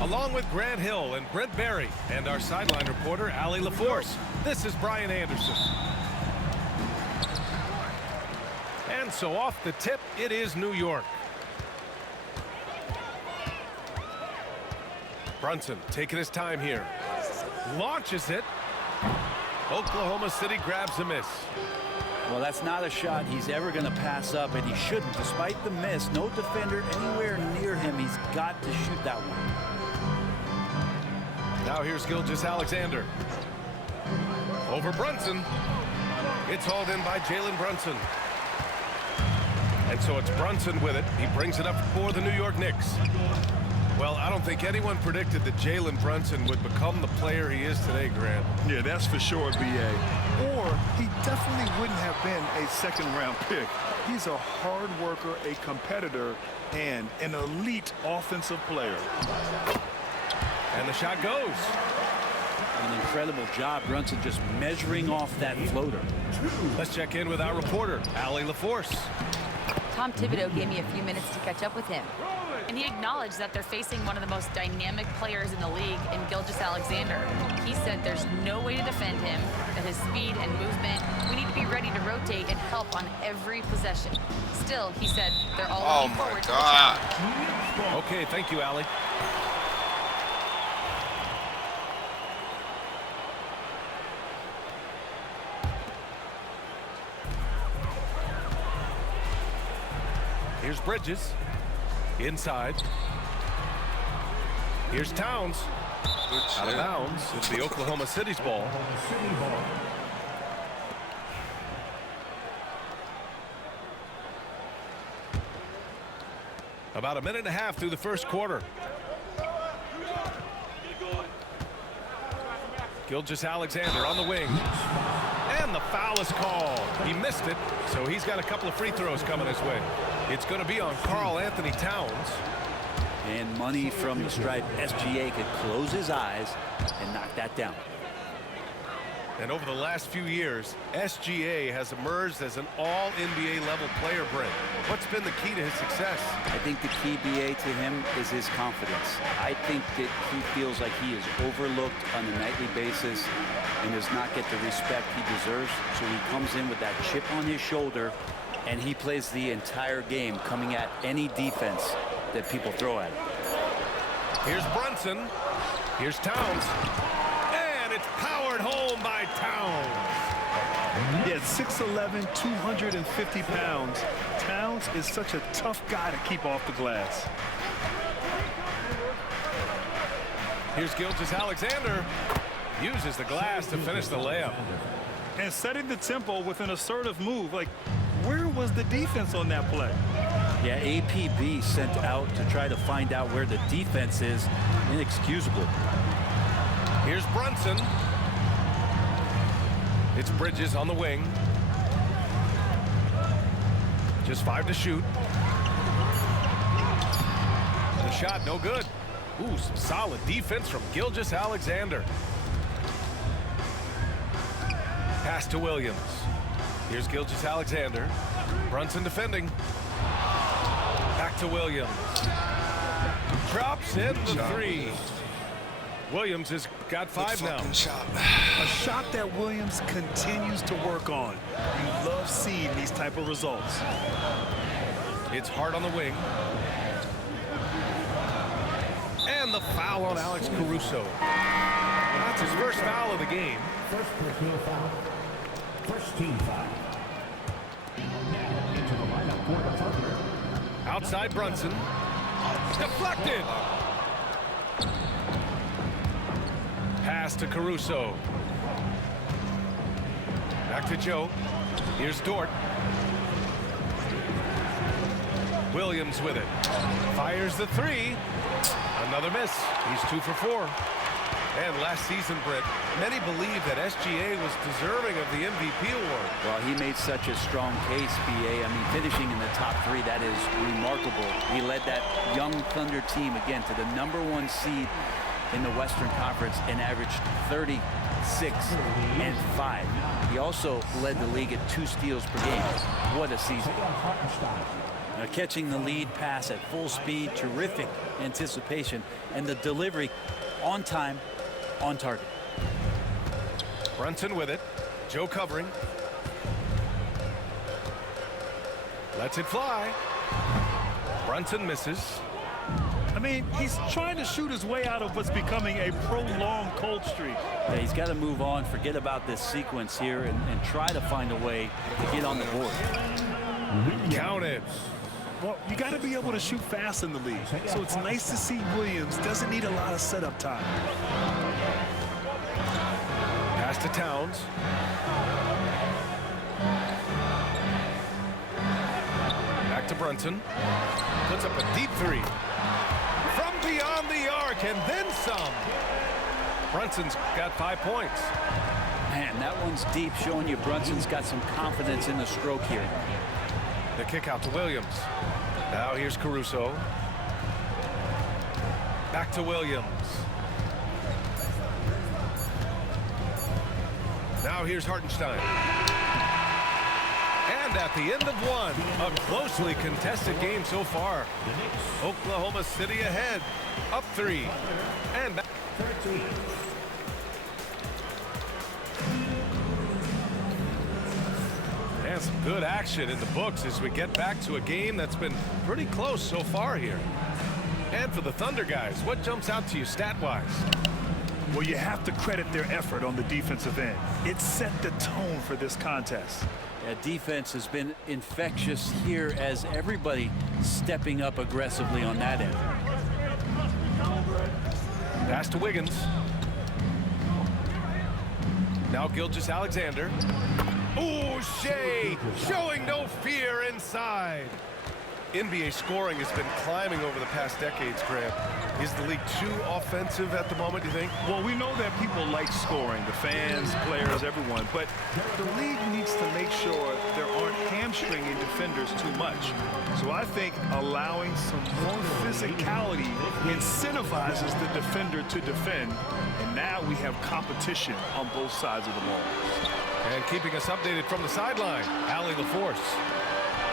Along with Grant Hill and Brent Berry and our sideline reporter, Allie LaForce, this is Brian Anderson. And so off the tip, it is New York. Brunson taking his time here. Launches it. Oklahoma City grabs a miss. Well, that's not a shot he's ever going to pass up, and he shouldn't. Despite the miss, no defender anywhere near him. He's got to shoot that one. Now here's Gilgeous-Alexander. Over Brunson. It's hauled in by Jalen Brunson. And so it's Brunson with it. He brings it up for the New York Knicks. Well, I don't think anyone predicted that Jalen Brunson would become the player he is today, Grant. Yeah, that's for sure, B.A. Or he definitely wouldn't have been a second-round pick. He's a hard worker, a competitor, and an elite offensive player. And the shot goes. An incredible job, Brunson, just measuring off that floater. Let's check in with our reporter, Allie LaForce. Tom Thibodeau gave me a few minutes to catch up with him. And he acknowledged that they're facing one of the most dynamic players in the league in Gilgeous-Alexander. He said there's no way to defend him, that his speed and movement, we need to be ready to rotate and help on every possession. Still, he said they're all looking forward to the challenge. Okay, thank you, Allie. Here's Bridges. Inside. Here's Towns. Out of bounds. It's the Oklahoma City's ball. About a minute and a half through the first quarter. Gilgeous-Alexander on the wing. And the foul is called. He missed it, so he's got a couple of free throws coming his way. It's going to be on Karl Anthony Towns. And money from the stripe. SGA could close his eyes and knock that down. And over the last few years, SGA has emerged as an all-NBA level player, Brent. What's been the key to his success? I think the key, BA, to him is his confidence. I think that he feels like he is overlooked on a nightly basis and does not get the respect he deserves. So he comes in with that chip on his shoulder, and he plays the entire game, coming at any defense that people throw at him. Here's Brunson. Here's Towns. And it's powered home by Towns. Yeah, 6'11", 250 pounds. Towns is such a tough guy to keep off the glass. Here's Gilgeous-Alexander. Uses the glass to finish the layup. And setting the tempo with an assertive move. Like, where was the defense on that play? Yeah, APB sent out to try to find out where the defense is. Inexcusable. Here's Brunson. It's Bridges on the wing. Just 5 to shoot. The shot, no good. Ooh, some solid defense from Gilgeous-Alexander. Pass to Williams. Here's Gilgeous-Alexander. Brunson defending. Back to Williams. Drops in the three. Williams has got 5 now. A shot that Williams continues to work on. You love seeing these type of results. It's Hart on the wing. And the foul on Alex Caruso. That's his first foul of the game. First personal foul. First team foul. Now into the lineup for the Thunder. Outside Brunson. Deflected. Pass to Caruso. Back to Joe. Here's Dort. Williams with it. Fires the three. Another miss. He's 2 for 4. And last season, Brent, many believe that SGA was deserving of the MVP award. Well, he made such a strong case, BA. I mean, finishing in the top 3, that is remarkable. He led that young Thunder team, again, to the #1 seed in the Western Conference and averaged 36 and 5. He also led the league at 2 steals per game. What a season. Now, catching the lead pass at full speed, terrific anticipation, and the delivery on time, on target. Brunson with it. Joe covering. Lets it fly. Brunson misses. I mean, he's trying to shoot his way out of what's becoming a prolonged cold streak. Yeah, he's got to move on, forget about this sequence here, and try to find a way to get on the board. Count it. Well, you got to be able to shoot fast in the league. So it's nice to see Williams doesn't need a lot of setup time. Pass to Towns. Back to Brunson. Puts up a deep 3. From beyond the arc and then some. Brunson's got 5 points. Man, that one's deep, showing you Brunson's got some confidence in the stroke here. The kick out to Williams. Now here's Caruso. Back to Williams. Now here's Hartenstein. And at the end of 1, a closely contested game so far. Oklahoma City ahead, up 3. And back. 13. And some good action in the books as we get back to a game that's been pretty close so far here. And for the Thunder guys, what jumps out to you stat-wise? Well, you have to credit their effort on the defensive end. It set the tone for this contest. Yeah, defense has been infectious here as everybody stepping up aggressively on that end. Pass to Wiggins. Now Gilgeous-Alexander. Ooh, Shea showing no fear inside. NBA scoring has been climbing over the past decades, Graham. Is the league too offensive at the moment, do you think? Well, we know that people like scoring, the fans, players, everyone, but the league needs to make sure there aren't hamstringing defenders too much. So I think allowing some more physicality incentivizes the defender to defend, and now we have competition on both sides of the ball. And keeping us updated from the sideline, Allie LaForce.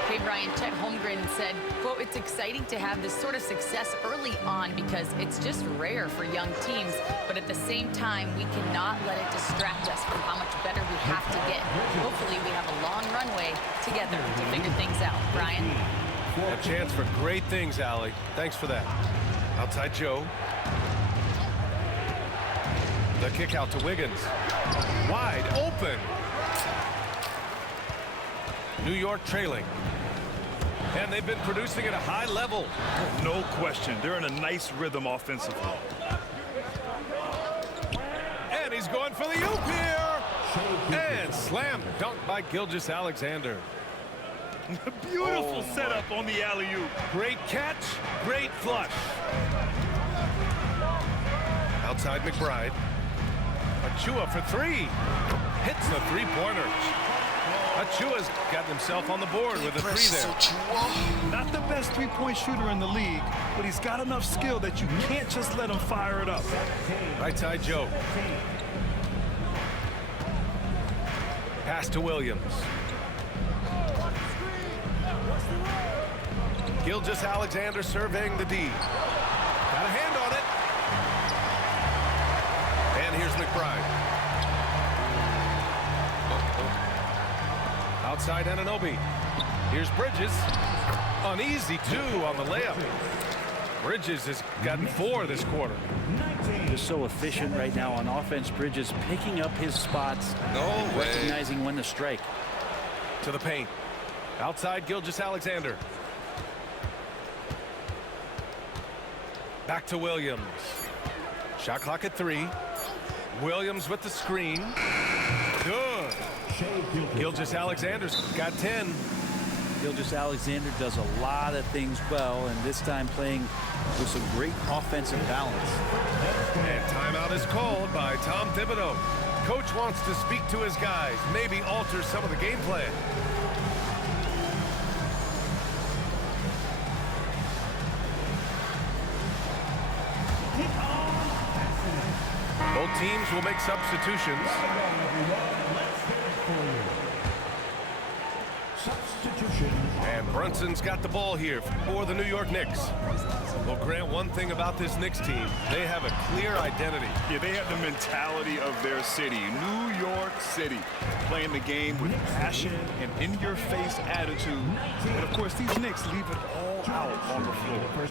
Hey, Brian, Chet Holmgren said, quote, "It's exciting to have this sort of success early on because it's just rare for young teams, but at the same time, we cannot let it distract us from how much better we have to get. Hopefully, we have a long runway together to figure things out." Brian? A chance for great things, Allie. Thanks for that. Outside Joe. The kick out to Wiggins. Wide open. New York trailing. And they've been producing at a high level. No question. They're in a nice rhythm offensively. And he's going for the oop here. And slam dunk by Gilgeous-Alexander. Beautiful setup on the alley-oop. Great catch, great flush. Outside McBride. Achua for 3. Hits the 3-pointer. Achua's gotten himself on the board with a 3 there. Not the best three-point shooter in the league, but he's got enough skill that you can't just let him fire it up. Right side, Joe. Pass to Williams. Gilgeous-Alexander surveying the D. Got a hand on it. And here's McBride. Outside Anunoby. Here's Bridges. Uneasy, too, on the layup. Bridges has gotten 4 this quarter. He's so efficient right now on offense. Bridges picking up his spots. Recognizing when to strike. To the paint. Outside Gilgeous-Alexander. Back to Williams. Shot clock at 3. Williams with the screen. Good. Gilgeous-Alexander's got 10. Gilgeous-Alexander does a lot of things well, and this time playing with some great offensive balance. And timeout is called by Tom Thibodeau. Coach wants to speak to his guys, maybe alter some of the game plan. Both teams will make substitutions. And Brunson's got the ball here for the New York Knicks. Well, Grant, one thing about this Knicks team, they have a clear identity. Yeah, they have the mentality of their city, New York City, playing the game with passion and in-your-face attitude. And, of course, these Knicks leave it all out on the floor.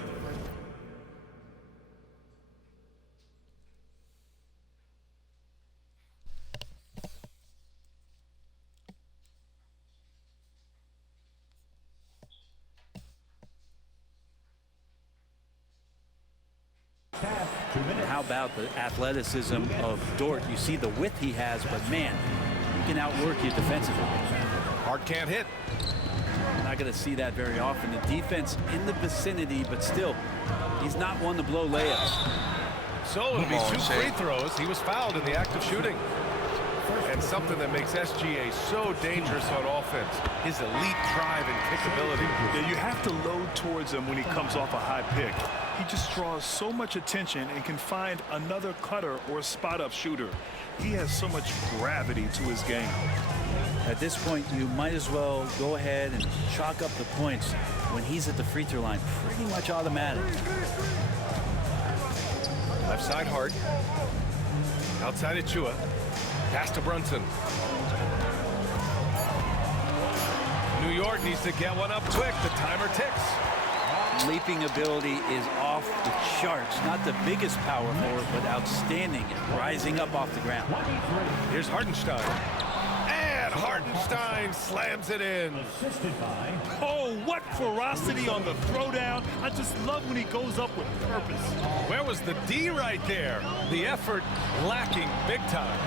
How about the athleticism of Dort? You see the width he has, but man, he can outwork you defensively. Hart can't hit. Not going to see that very often. The defense in the vicinity, but still, he's not one to blow layups. So it'll be 2 free throws. He was fouled in the act of shooting. And something that makes SGA so dangerous on offense, his elite drive and kick ability. Yeah, you have to load towards him when he comes off a high pick. He just draws so much attention and can find another cutter or spot-up shooter. He has so much gravity to his game. At this point, you might as well go ahead and chalk up the points when he's at the free throw line. Pretty much automatic. Left side Hart. Outside Achua. Pass to Brunson. New York needs to get one up quick. The timer ticks. Leaping ability is off the charts. Not the biggest power forward, but outstanding at rising up off the ground. Here's Hartenstein. And Hartenstein slams it in. Oh, what ferocity on the throwdown. I just love when he goes up with purpose. Where was the D right there? The effort lacking big time.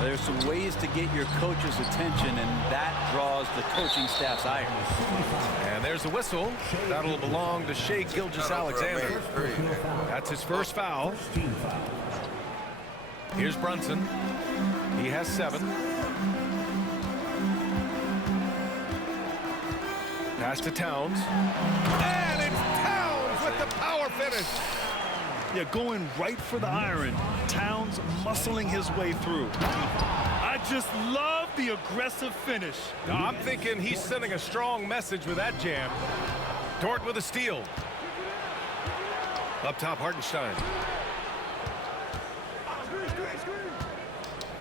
There's some ways to get your coach's attention, and that draws the coaching staff's ire. And there's a whistle. That'll belong to Shai Gilgeous-Alexander. That's his first foul. Here's Brunson. He has 7. Pass to Towns. And it's Towns with the power finish. Yeah, going right for the iron. Towns muscling his way through. I just love the aggressive finish. Now, I'm thinking he's sending a strong message with that jam. Dort with a steal. Up top, Hartenstein.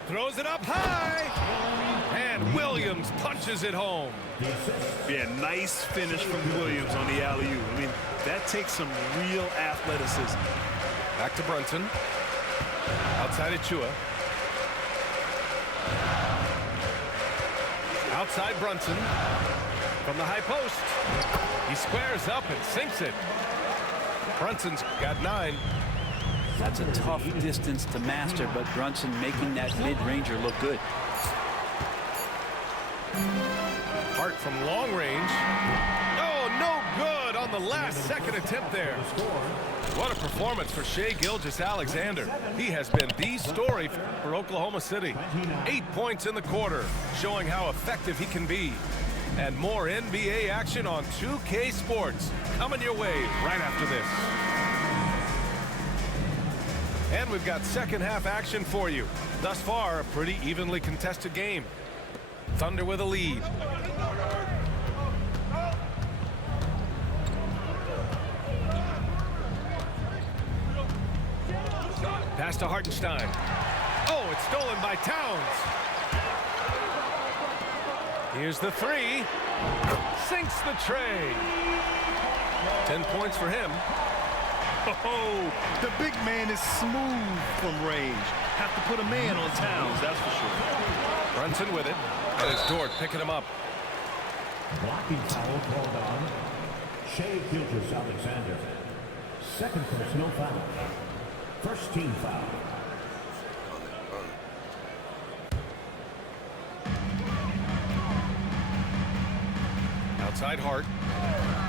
Throws it up high. And Williams punches it home. Yeah, nice finish from Williams on the alley-oop. I mean, that takes some real athleticism. Back to Brunson. Outside Achua. Outside Brunson. From the high post. He squares up and sinks it. Brunson's got 9. That's a tough distance to master, but Brunson making that mid-ranger look good. Hart from long range. Oh, no good on the last second attempt there. What a performance for Shai Gilgeous-Alexander. He has been the story for Oklahoma City. 8 points in the quarter, showing how effective he can be. And more NBA action on 2K Sports coming your way right after this. And we've got second half action for you. Thus far, a pretty evenly contested game. Thunder with a lead. Pass to Hartenstein. Oh, it's stolen by Towns. Here's the three. Sinks the tray. 10 points for him. Oh, the big man is smooth from range. Have to put a man on Towns, that's for sure. Brunson with it. And it's Dort picking him up. Blocking foul called on Shea Gilgeous-Alexander. Second personal foul. First team foul. Outside Hart.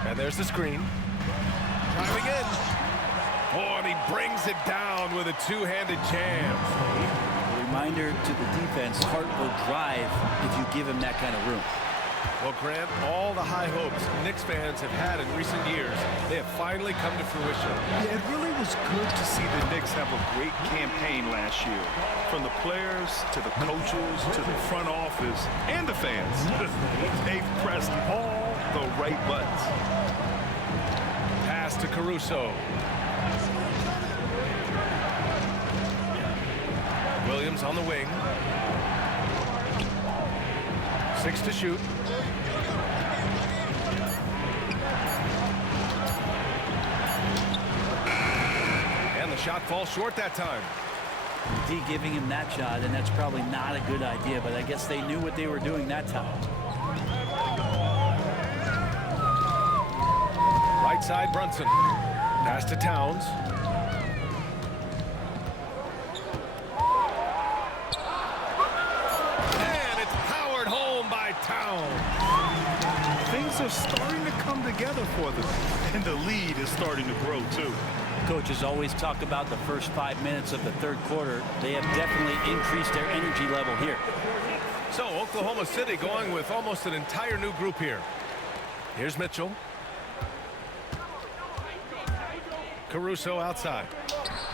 And there's the screen. Driving in. Oh, and he brings it down with a two-handed jam. A reminder to the defense, Hart will drive if you give him that kind of room. Well, Grant, all the high hopes Knicks fans have had in recent years, they have finally come to fruition. Yeah, it really was good to see the Knicks have a great campaign last year. From the players, to the coaches, to the front office, and the fans. They've pressed all the right buttons. Pass to Caruso. Williams on the wing. 6 to shoot. And the shot falls short that time. D giving him that shot, and that's probably not a good idea, but I guess they knew what they were doing that time. Right side, Brunson. Pass to Towns. And it's powered home by Towns. Things are starting to come together for them, and the lead is starting to grow too. Coaches always talk about the first 5 minutes of the third quarter. They have definitely increased their energy level here. So Oklahoma City going with almost an entire new group here. Here's Mitchell. Caruso outside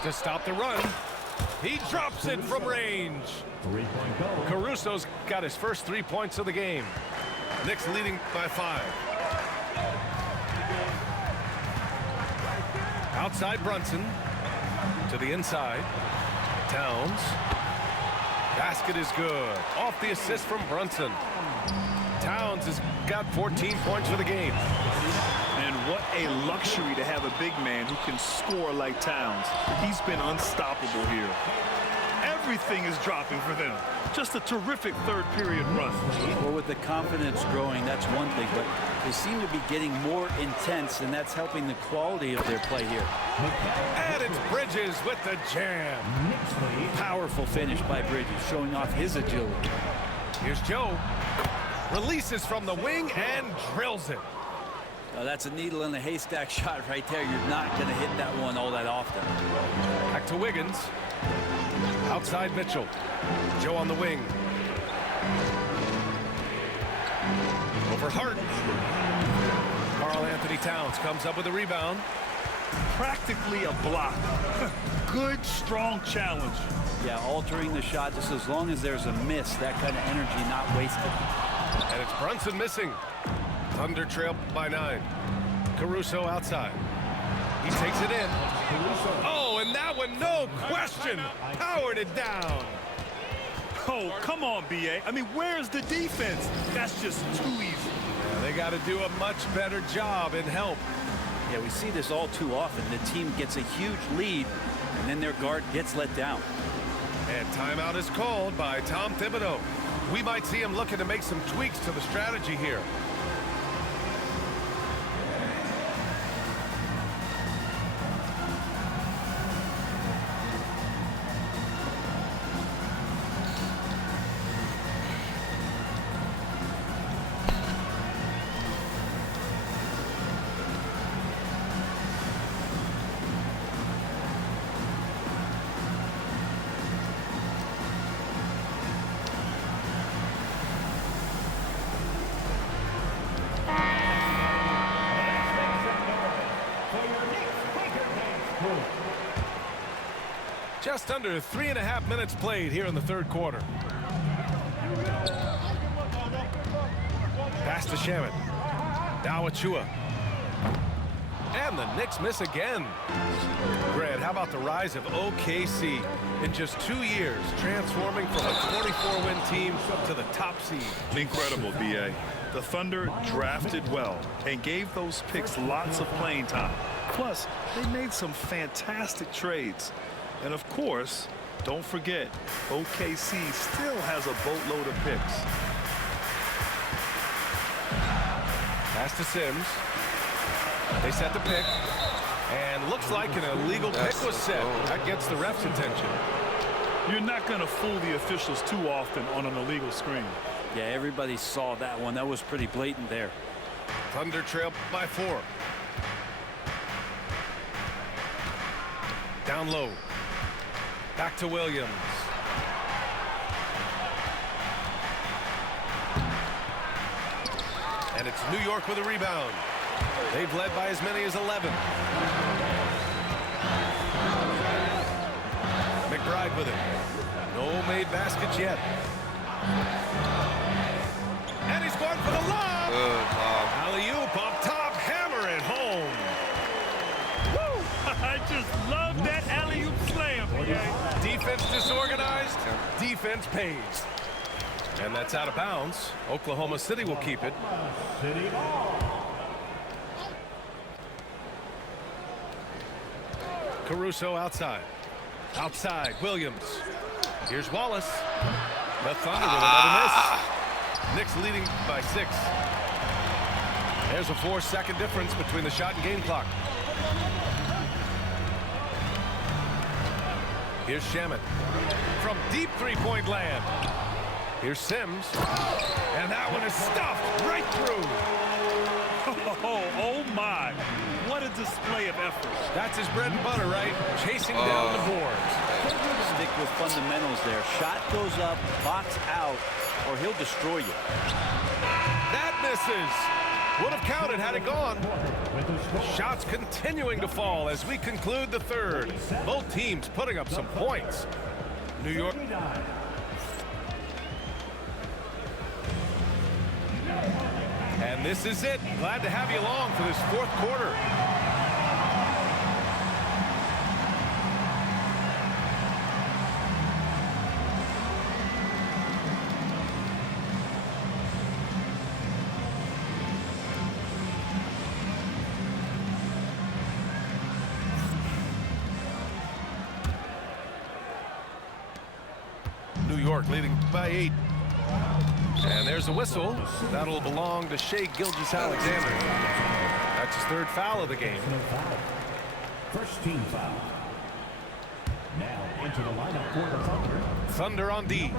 to stop the run. He drops it from range. Caruso's got his first 3 points of the game. Knicks leading by 5. Outside Brunson to the inside. Towns. Basket is good. Off the assist from Brunson. Towns has got 14 points for the game. And what a luxury to have a big man who can score like Towns. He's been unstoppable here. Everything is dropping for them. Just a terrific third period run. Well, with the confidence growing, that's one thing, but they seem to be getting more intense, and that's helping the quality of their play here. And it's Bridges with the jam. Powerful finish by Bridges, showing off his agility. Here's Joe. Releases from the wing and drills it. That's a needle in a haystack shot right there. You're not going to hit that one all that often. Back to Wiggins. Outside Mitchell. Joe on the wing. Over Hart. Karl Anthony Towns comes up with a rebound. Practically a block. Good, strong challenge. Yeah, altering the shot just as long as there's a miss. That kind of energy not wasted. And it's Brunson missing. Thunder trail by 9. Caruso outside. He takes it in. Oh, and that one, no question, powered it down. Oh, come on, B.A. I mean, where's the defense? That's just too easy. Yeah, they got to do a much better job in help. Yeah, we see this all too often. The team gets a huge lead, and then their guard gets let down. And timeout is called by Tom Thibodeau. We might see him looking to make some tweaks to the strategy here. Just under 3.5 minutes played here in the third quarter. Pass to Shaman. Now Achua. And the Knicks miss again. Grant, how about the rise of OKC in just 2 years, transforming from a 24-win team to the top seed? Incredible, B.A. The Thunder drafted well and gave those picks lots of playing time. Plus, they made some fantastic trades. And of course, don't forget, OKC still has a boatload of picks. Pass to Sims. They set the pick. And looks like an illegal pick was set. That gets the ref's attention. You're not going to fool the officials too often on an illegal screen. Yeah, everybody saw that one. That was pretty blatant there. Thunder trail by 4. Down low. Back to Williams. And it's New York with a rebound. They've led by as many as 11. McBride with it. No made baskets yet. And he's going for the lob. Alley-oop up top, hammer it home. Woo! I just love that alley-oop slam. Defense disorganized, defense pays. And that's out of bounds. Oklahoma City will keep it. Caruso outside. Outside, Williams. Here's Wallace. The Thunder with another miss. Knicks leading by 6. There's a 4-second difference between the shot and game clock. Here's Shaman from deep three-point land. Here's Sims. And that one is stuffed right through. Oh my. What a display of effort. That's his bread and butter, right? Chasing down the boards. Stick with fundamentals there. Shot goes up, box out, or he'll destroy you. That misses. Would have counted had it gone. Shots continuing to fall as we conclude the third. Both teams putting up some points. New York. And this is it. Glad to have you along for this fourth quarter. New York leading by 8. And there's a whistle. That'll belong to Shai Gilgeous-Alexander. That's his 3rd foul of the game. First team foul. Now into the lineup for the Thunder. Thunder on D.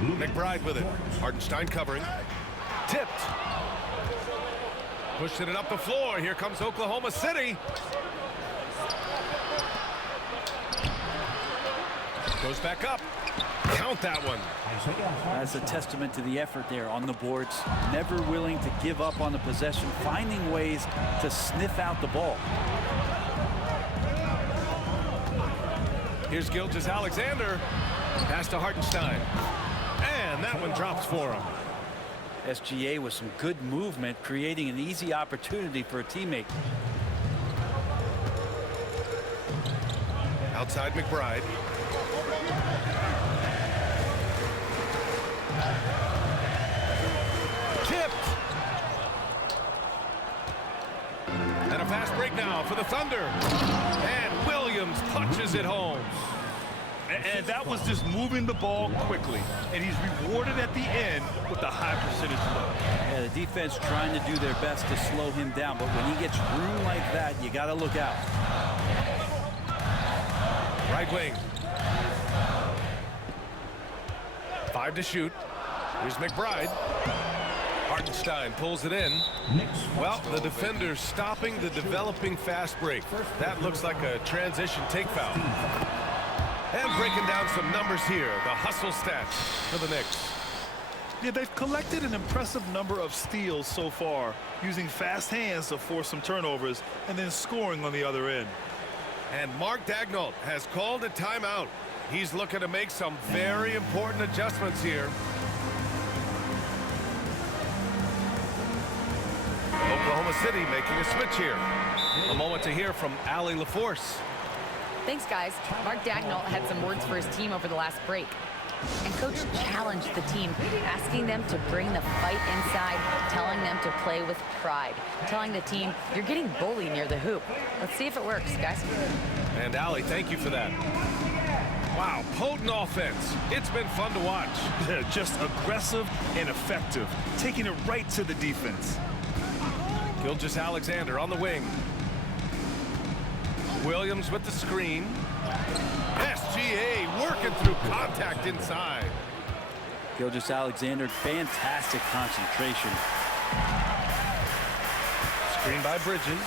McBride with it. Hartenstein covering. Tipped. Pushing it up the floor. Here comes Oklahoma City. Goes back up. Count that one. That's a testament to the effort there on the boards. Never willing to give up on the possession, finding ways to sniff out the ball. Here's Gilgeous-Alexander. Pass to Hartenstein. And that one drops for him. SGA with some good movement, creating an easy opportunity for a teammate. Outside McBride. Tipped. And a fast break now for the Thunder. And Williams punches it home. And that was just moving the ball quickly. And he's rewarded at the end with a high percentage look. Yeah, the defense trying to do their best to slow him down. But when he gets room like that, you got to look out. Right wing. 5 to shoot. Here's McBride. Hartenstein pulls it in. Well, the defender stopping the developing fast break. That looks like a transition take foul. And breaking down some numbers here. The hustle stats for the Knicks. Yeah, they've collected an impressive number of steals so far, using fast hands to force some turnovers and then scoring on the other end. And Mark Daigneault has called a timeout. He's looking to make some very important adjustments here. Oklahoma City making a switch here. A moment to hear from Allie LaForce. Thanks, guys. Mark Daigneault had some words for his team over the last break. And Coach challenged the team, asking them to bring the fight inside, telling them to play with pride, telling the team, you're getting bullied near the hoop. Let's see if it works, guys. And Allie, thank you for that. Wow, potent offense. It's been fun to watch. Yeah, just aggressive and effective, taking it right to the defense. Gilgeous-Alexander on the wing. Williams with the screen. SGA working through contact inside. Gilgeous-Alexander, fantastic concentration. Screen by Bridges.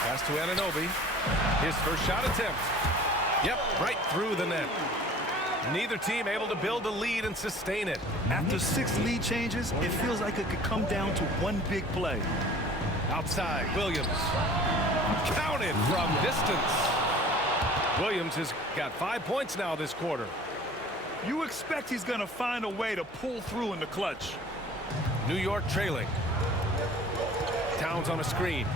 Pass to Anunoby. His first shot attempt. Yep, right through the net. Neither team able to build a lead and sustain it. After 6 lead changes, it feels like it could come down to one big play. Outside, Williams. Counted from distance. Williams has got 5 points now this quarter. You expect he's going to find a way to pull through in the clutch. New York trailing. Towns on a screen.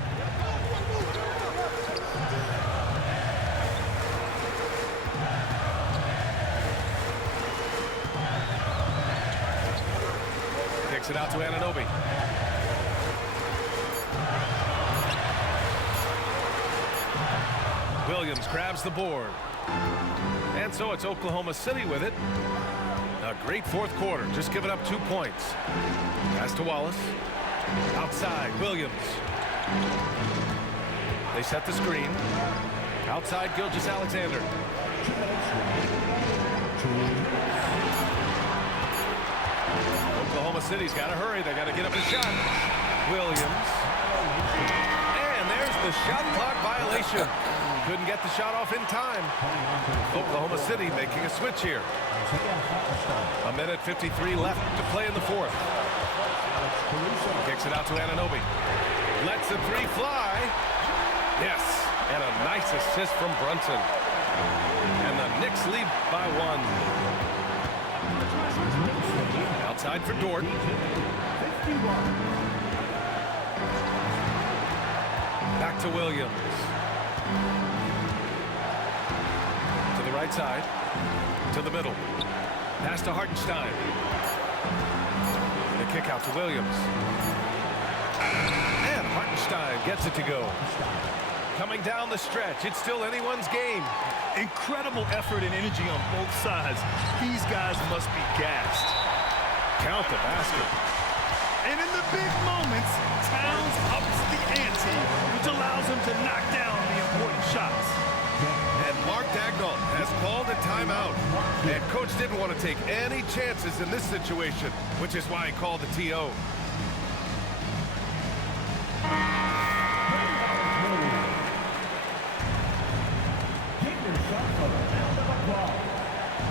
Kicks it out to Anunoby. Williams grabs the board. And so it's Oklahoma City with it. A great fourth quarter, just giving up 2 points. Pass to Wallace. Outside, Williams. They set the screen. Outside, Gilgeous-Alexander. Oklahoma City's got to hurry. They got to get up a shot. Williams. And there's the shot clock violation. Couldn't get the shot off in time. Oklahoma City making a switch here. 1:53 left to play in the fourth. Kicks it out to Anunoby. Lets the three fly. Yes, and a nice assist from Brunson. And the Knicks lead by 1. Outside for Dort. Back to Williams. To the right side. To the middle. Pass to Hartenstein. The kick out to Williams. And Hartenstein gets it to go. Coming down the stretch, it's still anyone's game. Incredible effort and energy on both sides. These guys must be gassed. Count the basket. And in the big moments, Towns ups the ante, which allows him to knock down the important shots. And Mark Daigneault has called a timeout. And coach didn't want to take any chances in this situation, which is why he called the TO.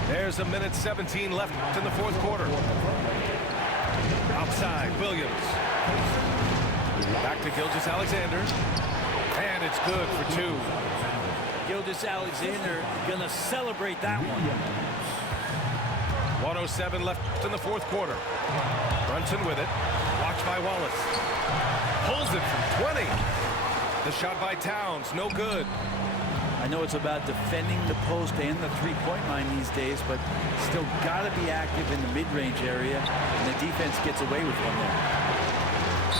There's 1:17 left in the fourth quarter. Outside, Williams. Back to Gilgeous-Alexander. And it's good for 2. Gilgeous-Alexander gonna celebrate that one. 1:07 left in the fourth quarter. Brunson with it. Watched by Wallace. Pulls it from 20. The shot by Towns, no good. I know it's about defending the post and the three-point line these days, but still got to be active in the mid-range area, and the defense gets away with one there.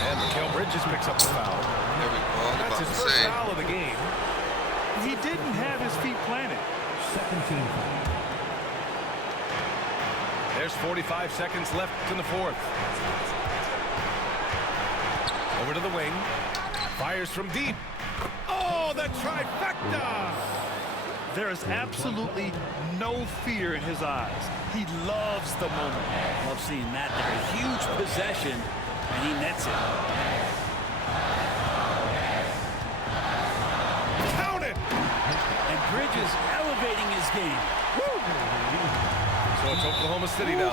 And Mikal Bridges picks up the foul. There we go. That's his first foul of the game. He didn't have his feet planted. There's 45 seconds left in the fourth. Over to the wing. Fires from deep. Oh, the trifecta! There is absolutely no fear in his eyes. He loves the moment. Love seeing that there. A huge possession, and he nets it. Count it! And Bridges elevating his game. Woo! So it's Oklahoma City now.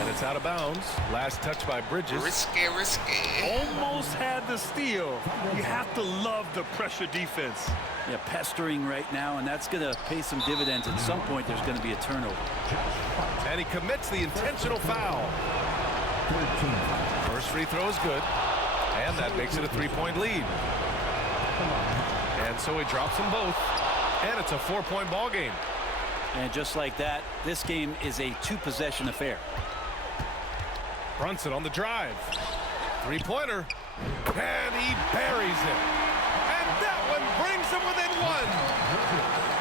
And it's out of bounds. Last touch by Bridges. Risky. Almost had the steal. You have to love the pressure defense. Yeah, pestering right now, and that's going to pay some dividends. At some point, there's going to be a turnover. And he commits the intentional foul. First free throw is good, and that makes it a 3-point lead. And so he drops them both, and it's a 4-point ball game. And just like that, this game is a 2-possession affair. Brunson on the drive. Three-pointer. And he buries it. And that one brings him within one.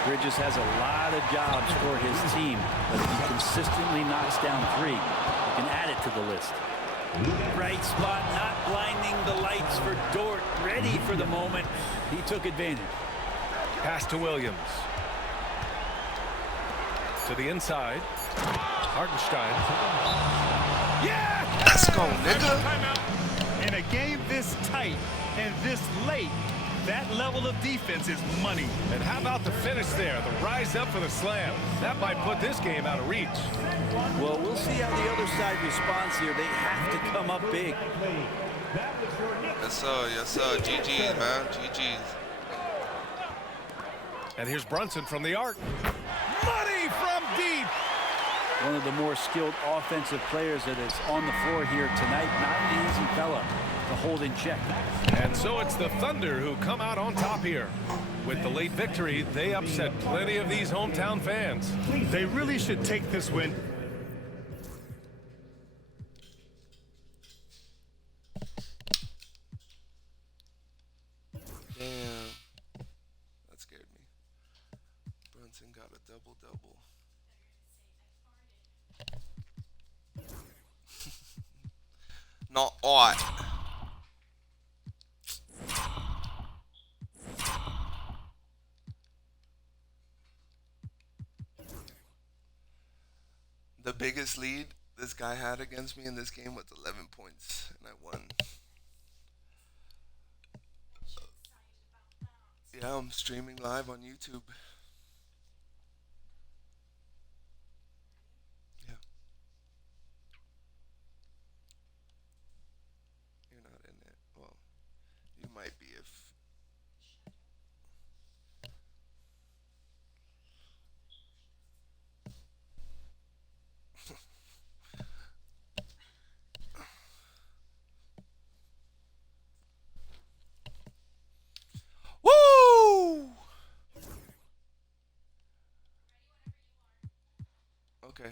Bridges has a lot of jobs for his team, but if he consistently knocks down 3, he can add it to the list. Right spot, not blinding the lights for Dort. Ready for the moment. He took advantage. Pass to Williams. To the inside. Hartenstein. Yeah! Let's go, nigga. In a game this tight and this late, that level of defense is money. And how about the finish there? The rise up for the slam. That might put this game out of reach. Well, we'll see how the other side responds here. They have to come up big. Yes, sir. Yes, sir. GG's, man. GG's. And here's Brunson from the arc. Money from deep. One of the more skilled offensive players that is on the floor here tonight. Not an easy fella to hold in check. And so it's the Thunder who come out on top here. With the late victory, they upset plenty of these hometown fans. They really should take this win. Damn. That scared me. Brunson got a double-double. Not ought. The biggest lead this guy had against me in this game was 11 points, and I won. Yeah, I'm streaming live on YouTube. Yeah. You're not in it. Well, you might be if... Woo! Okay.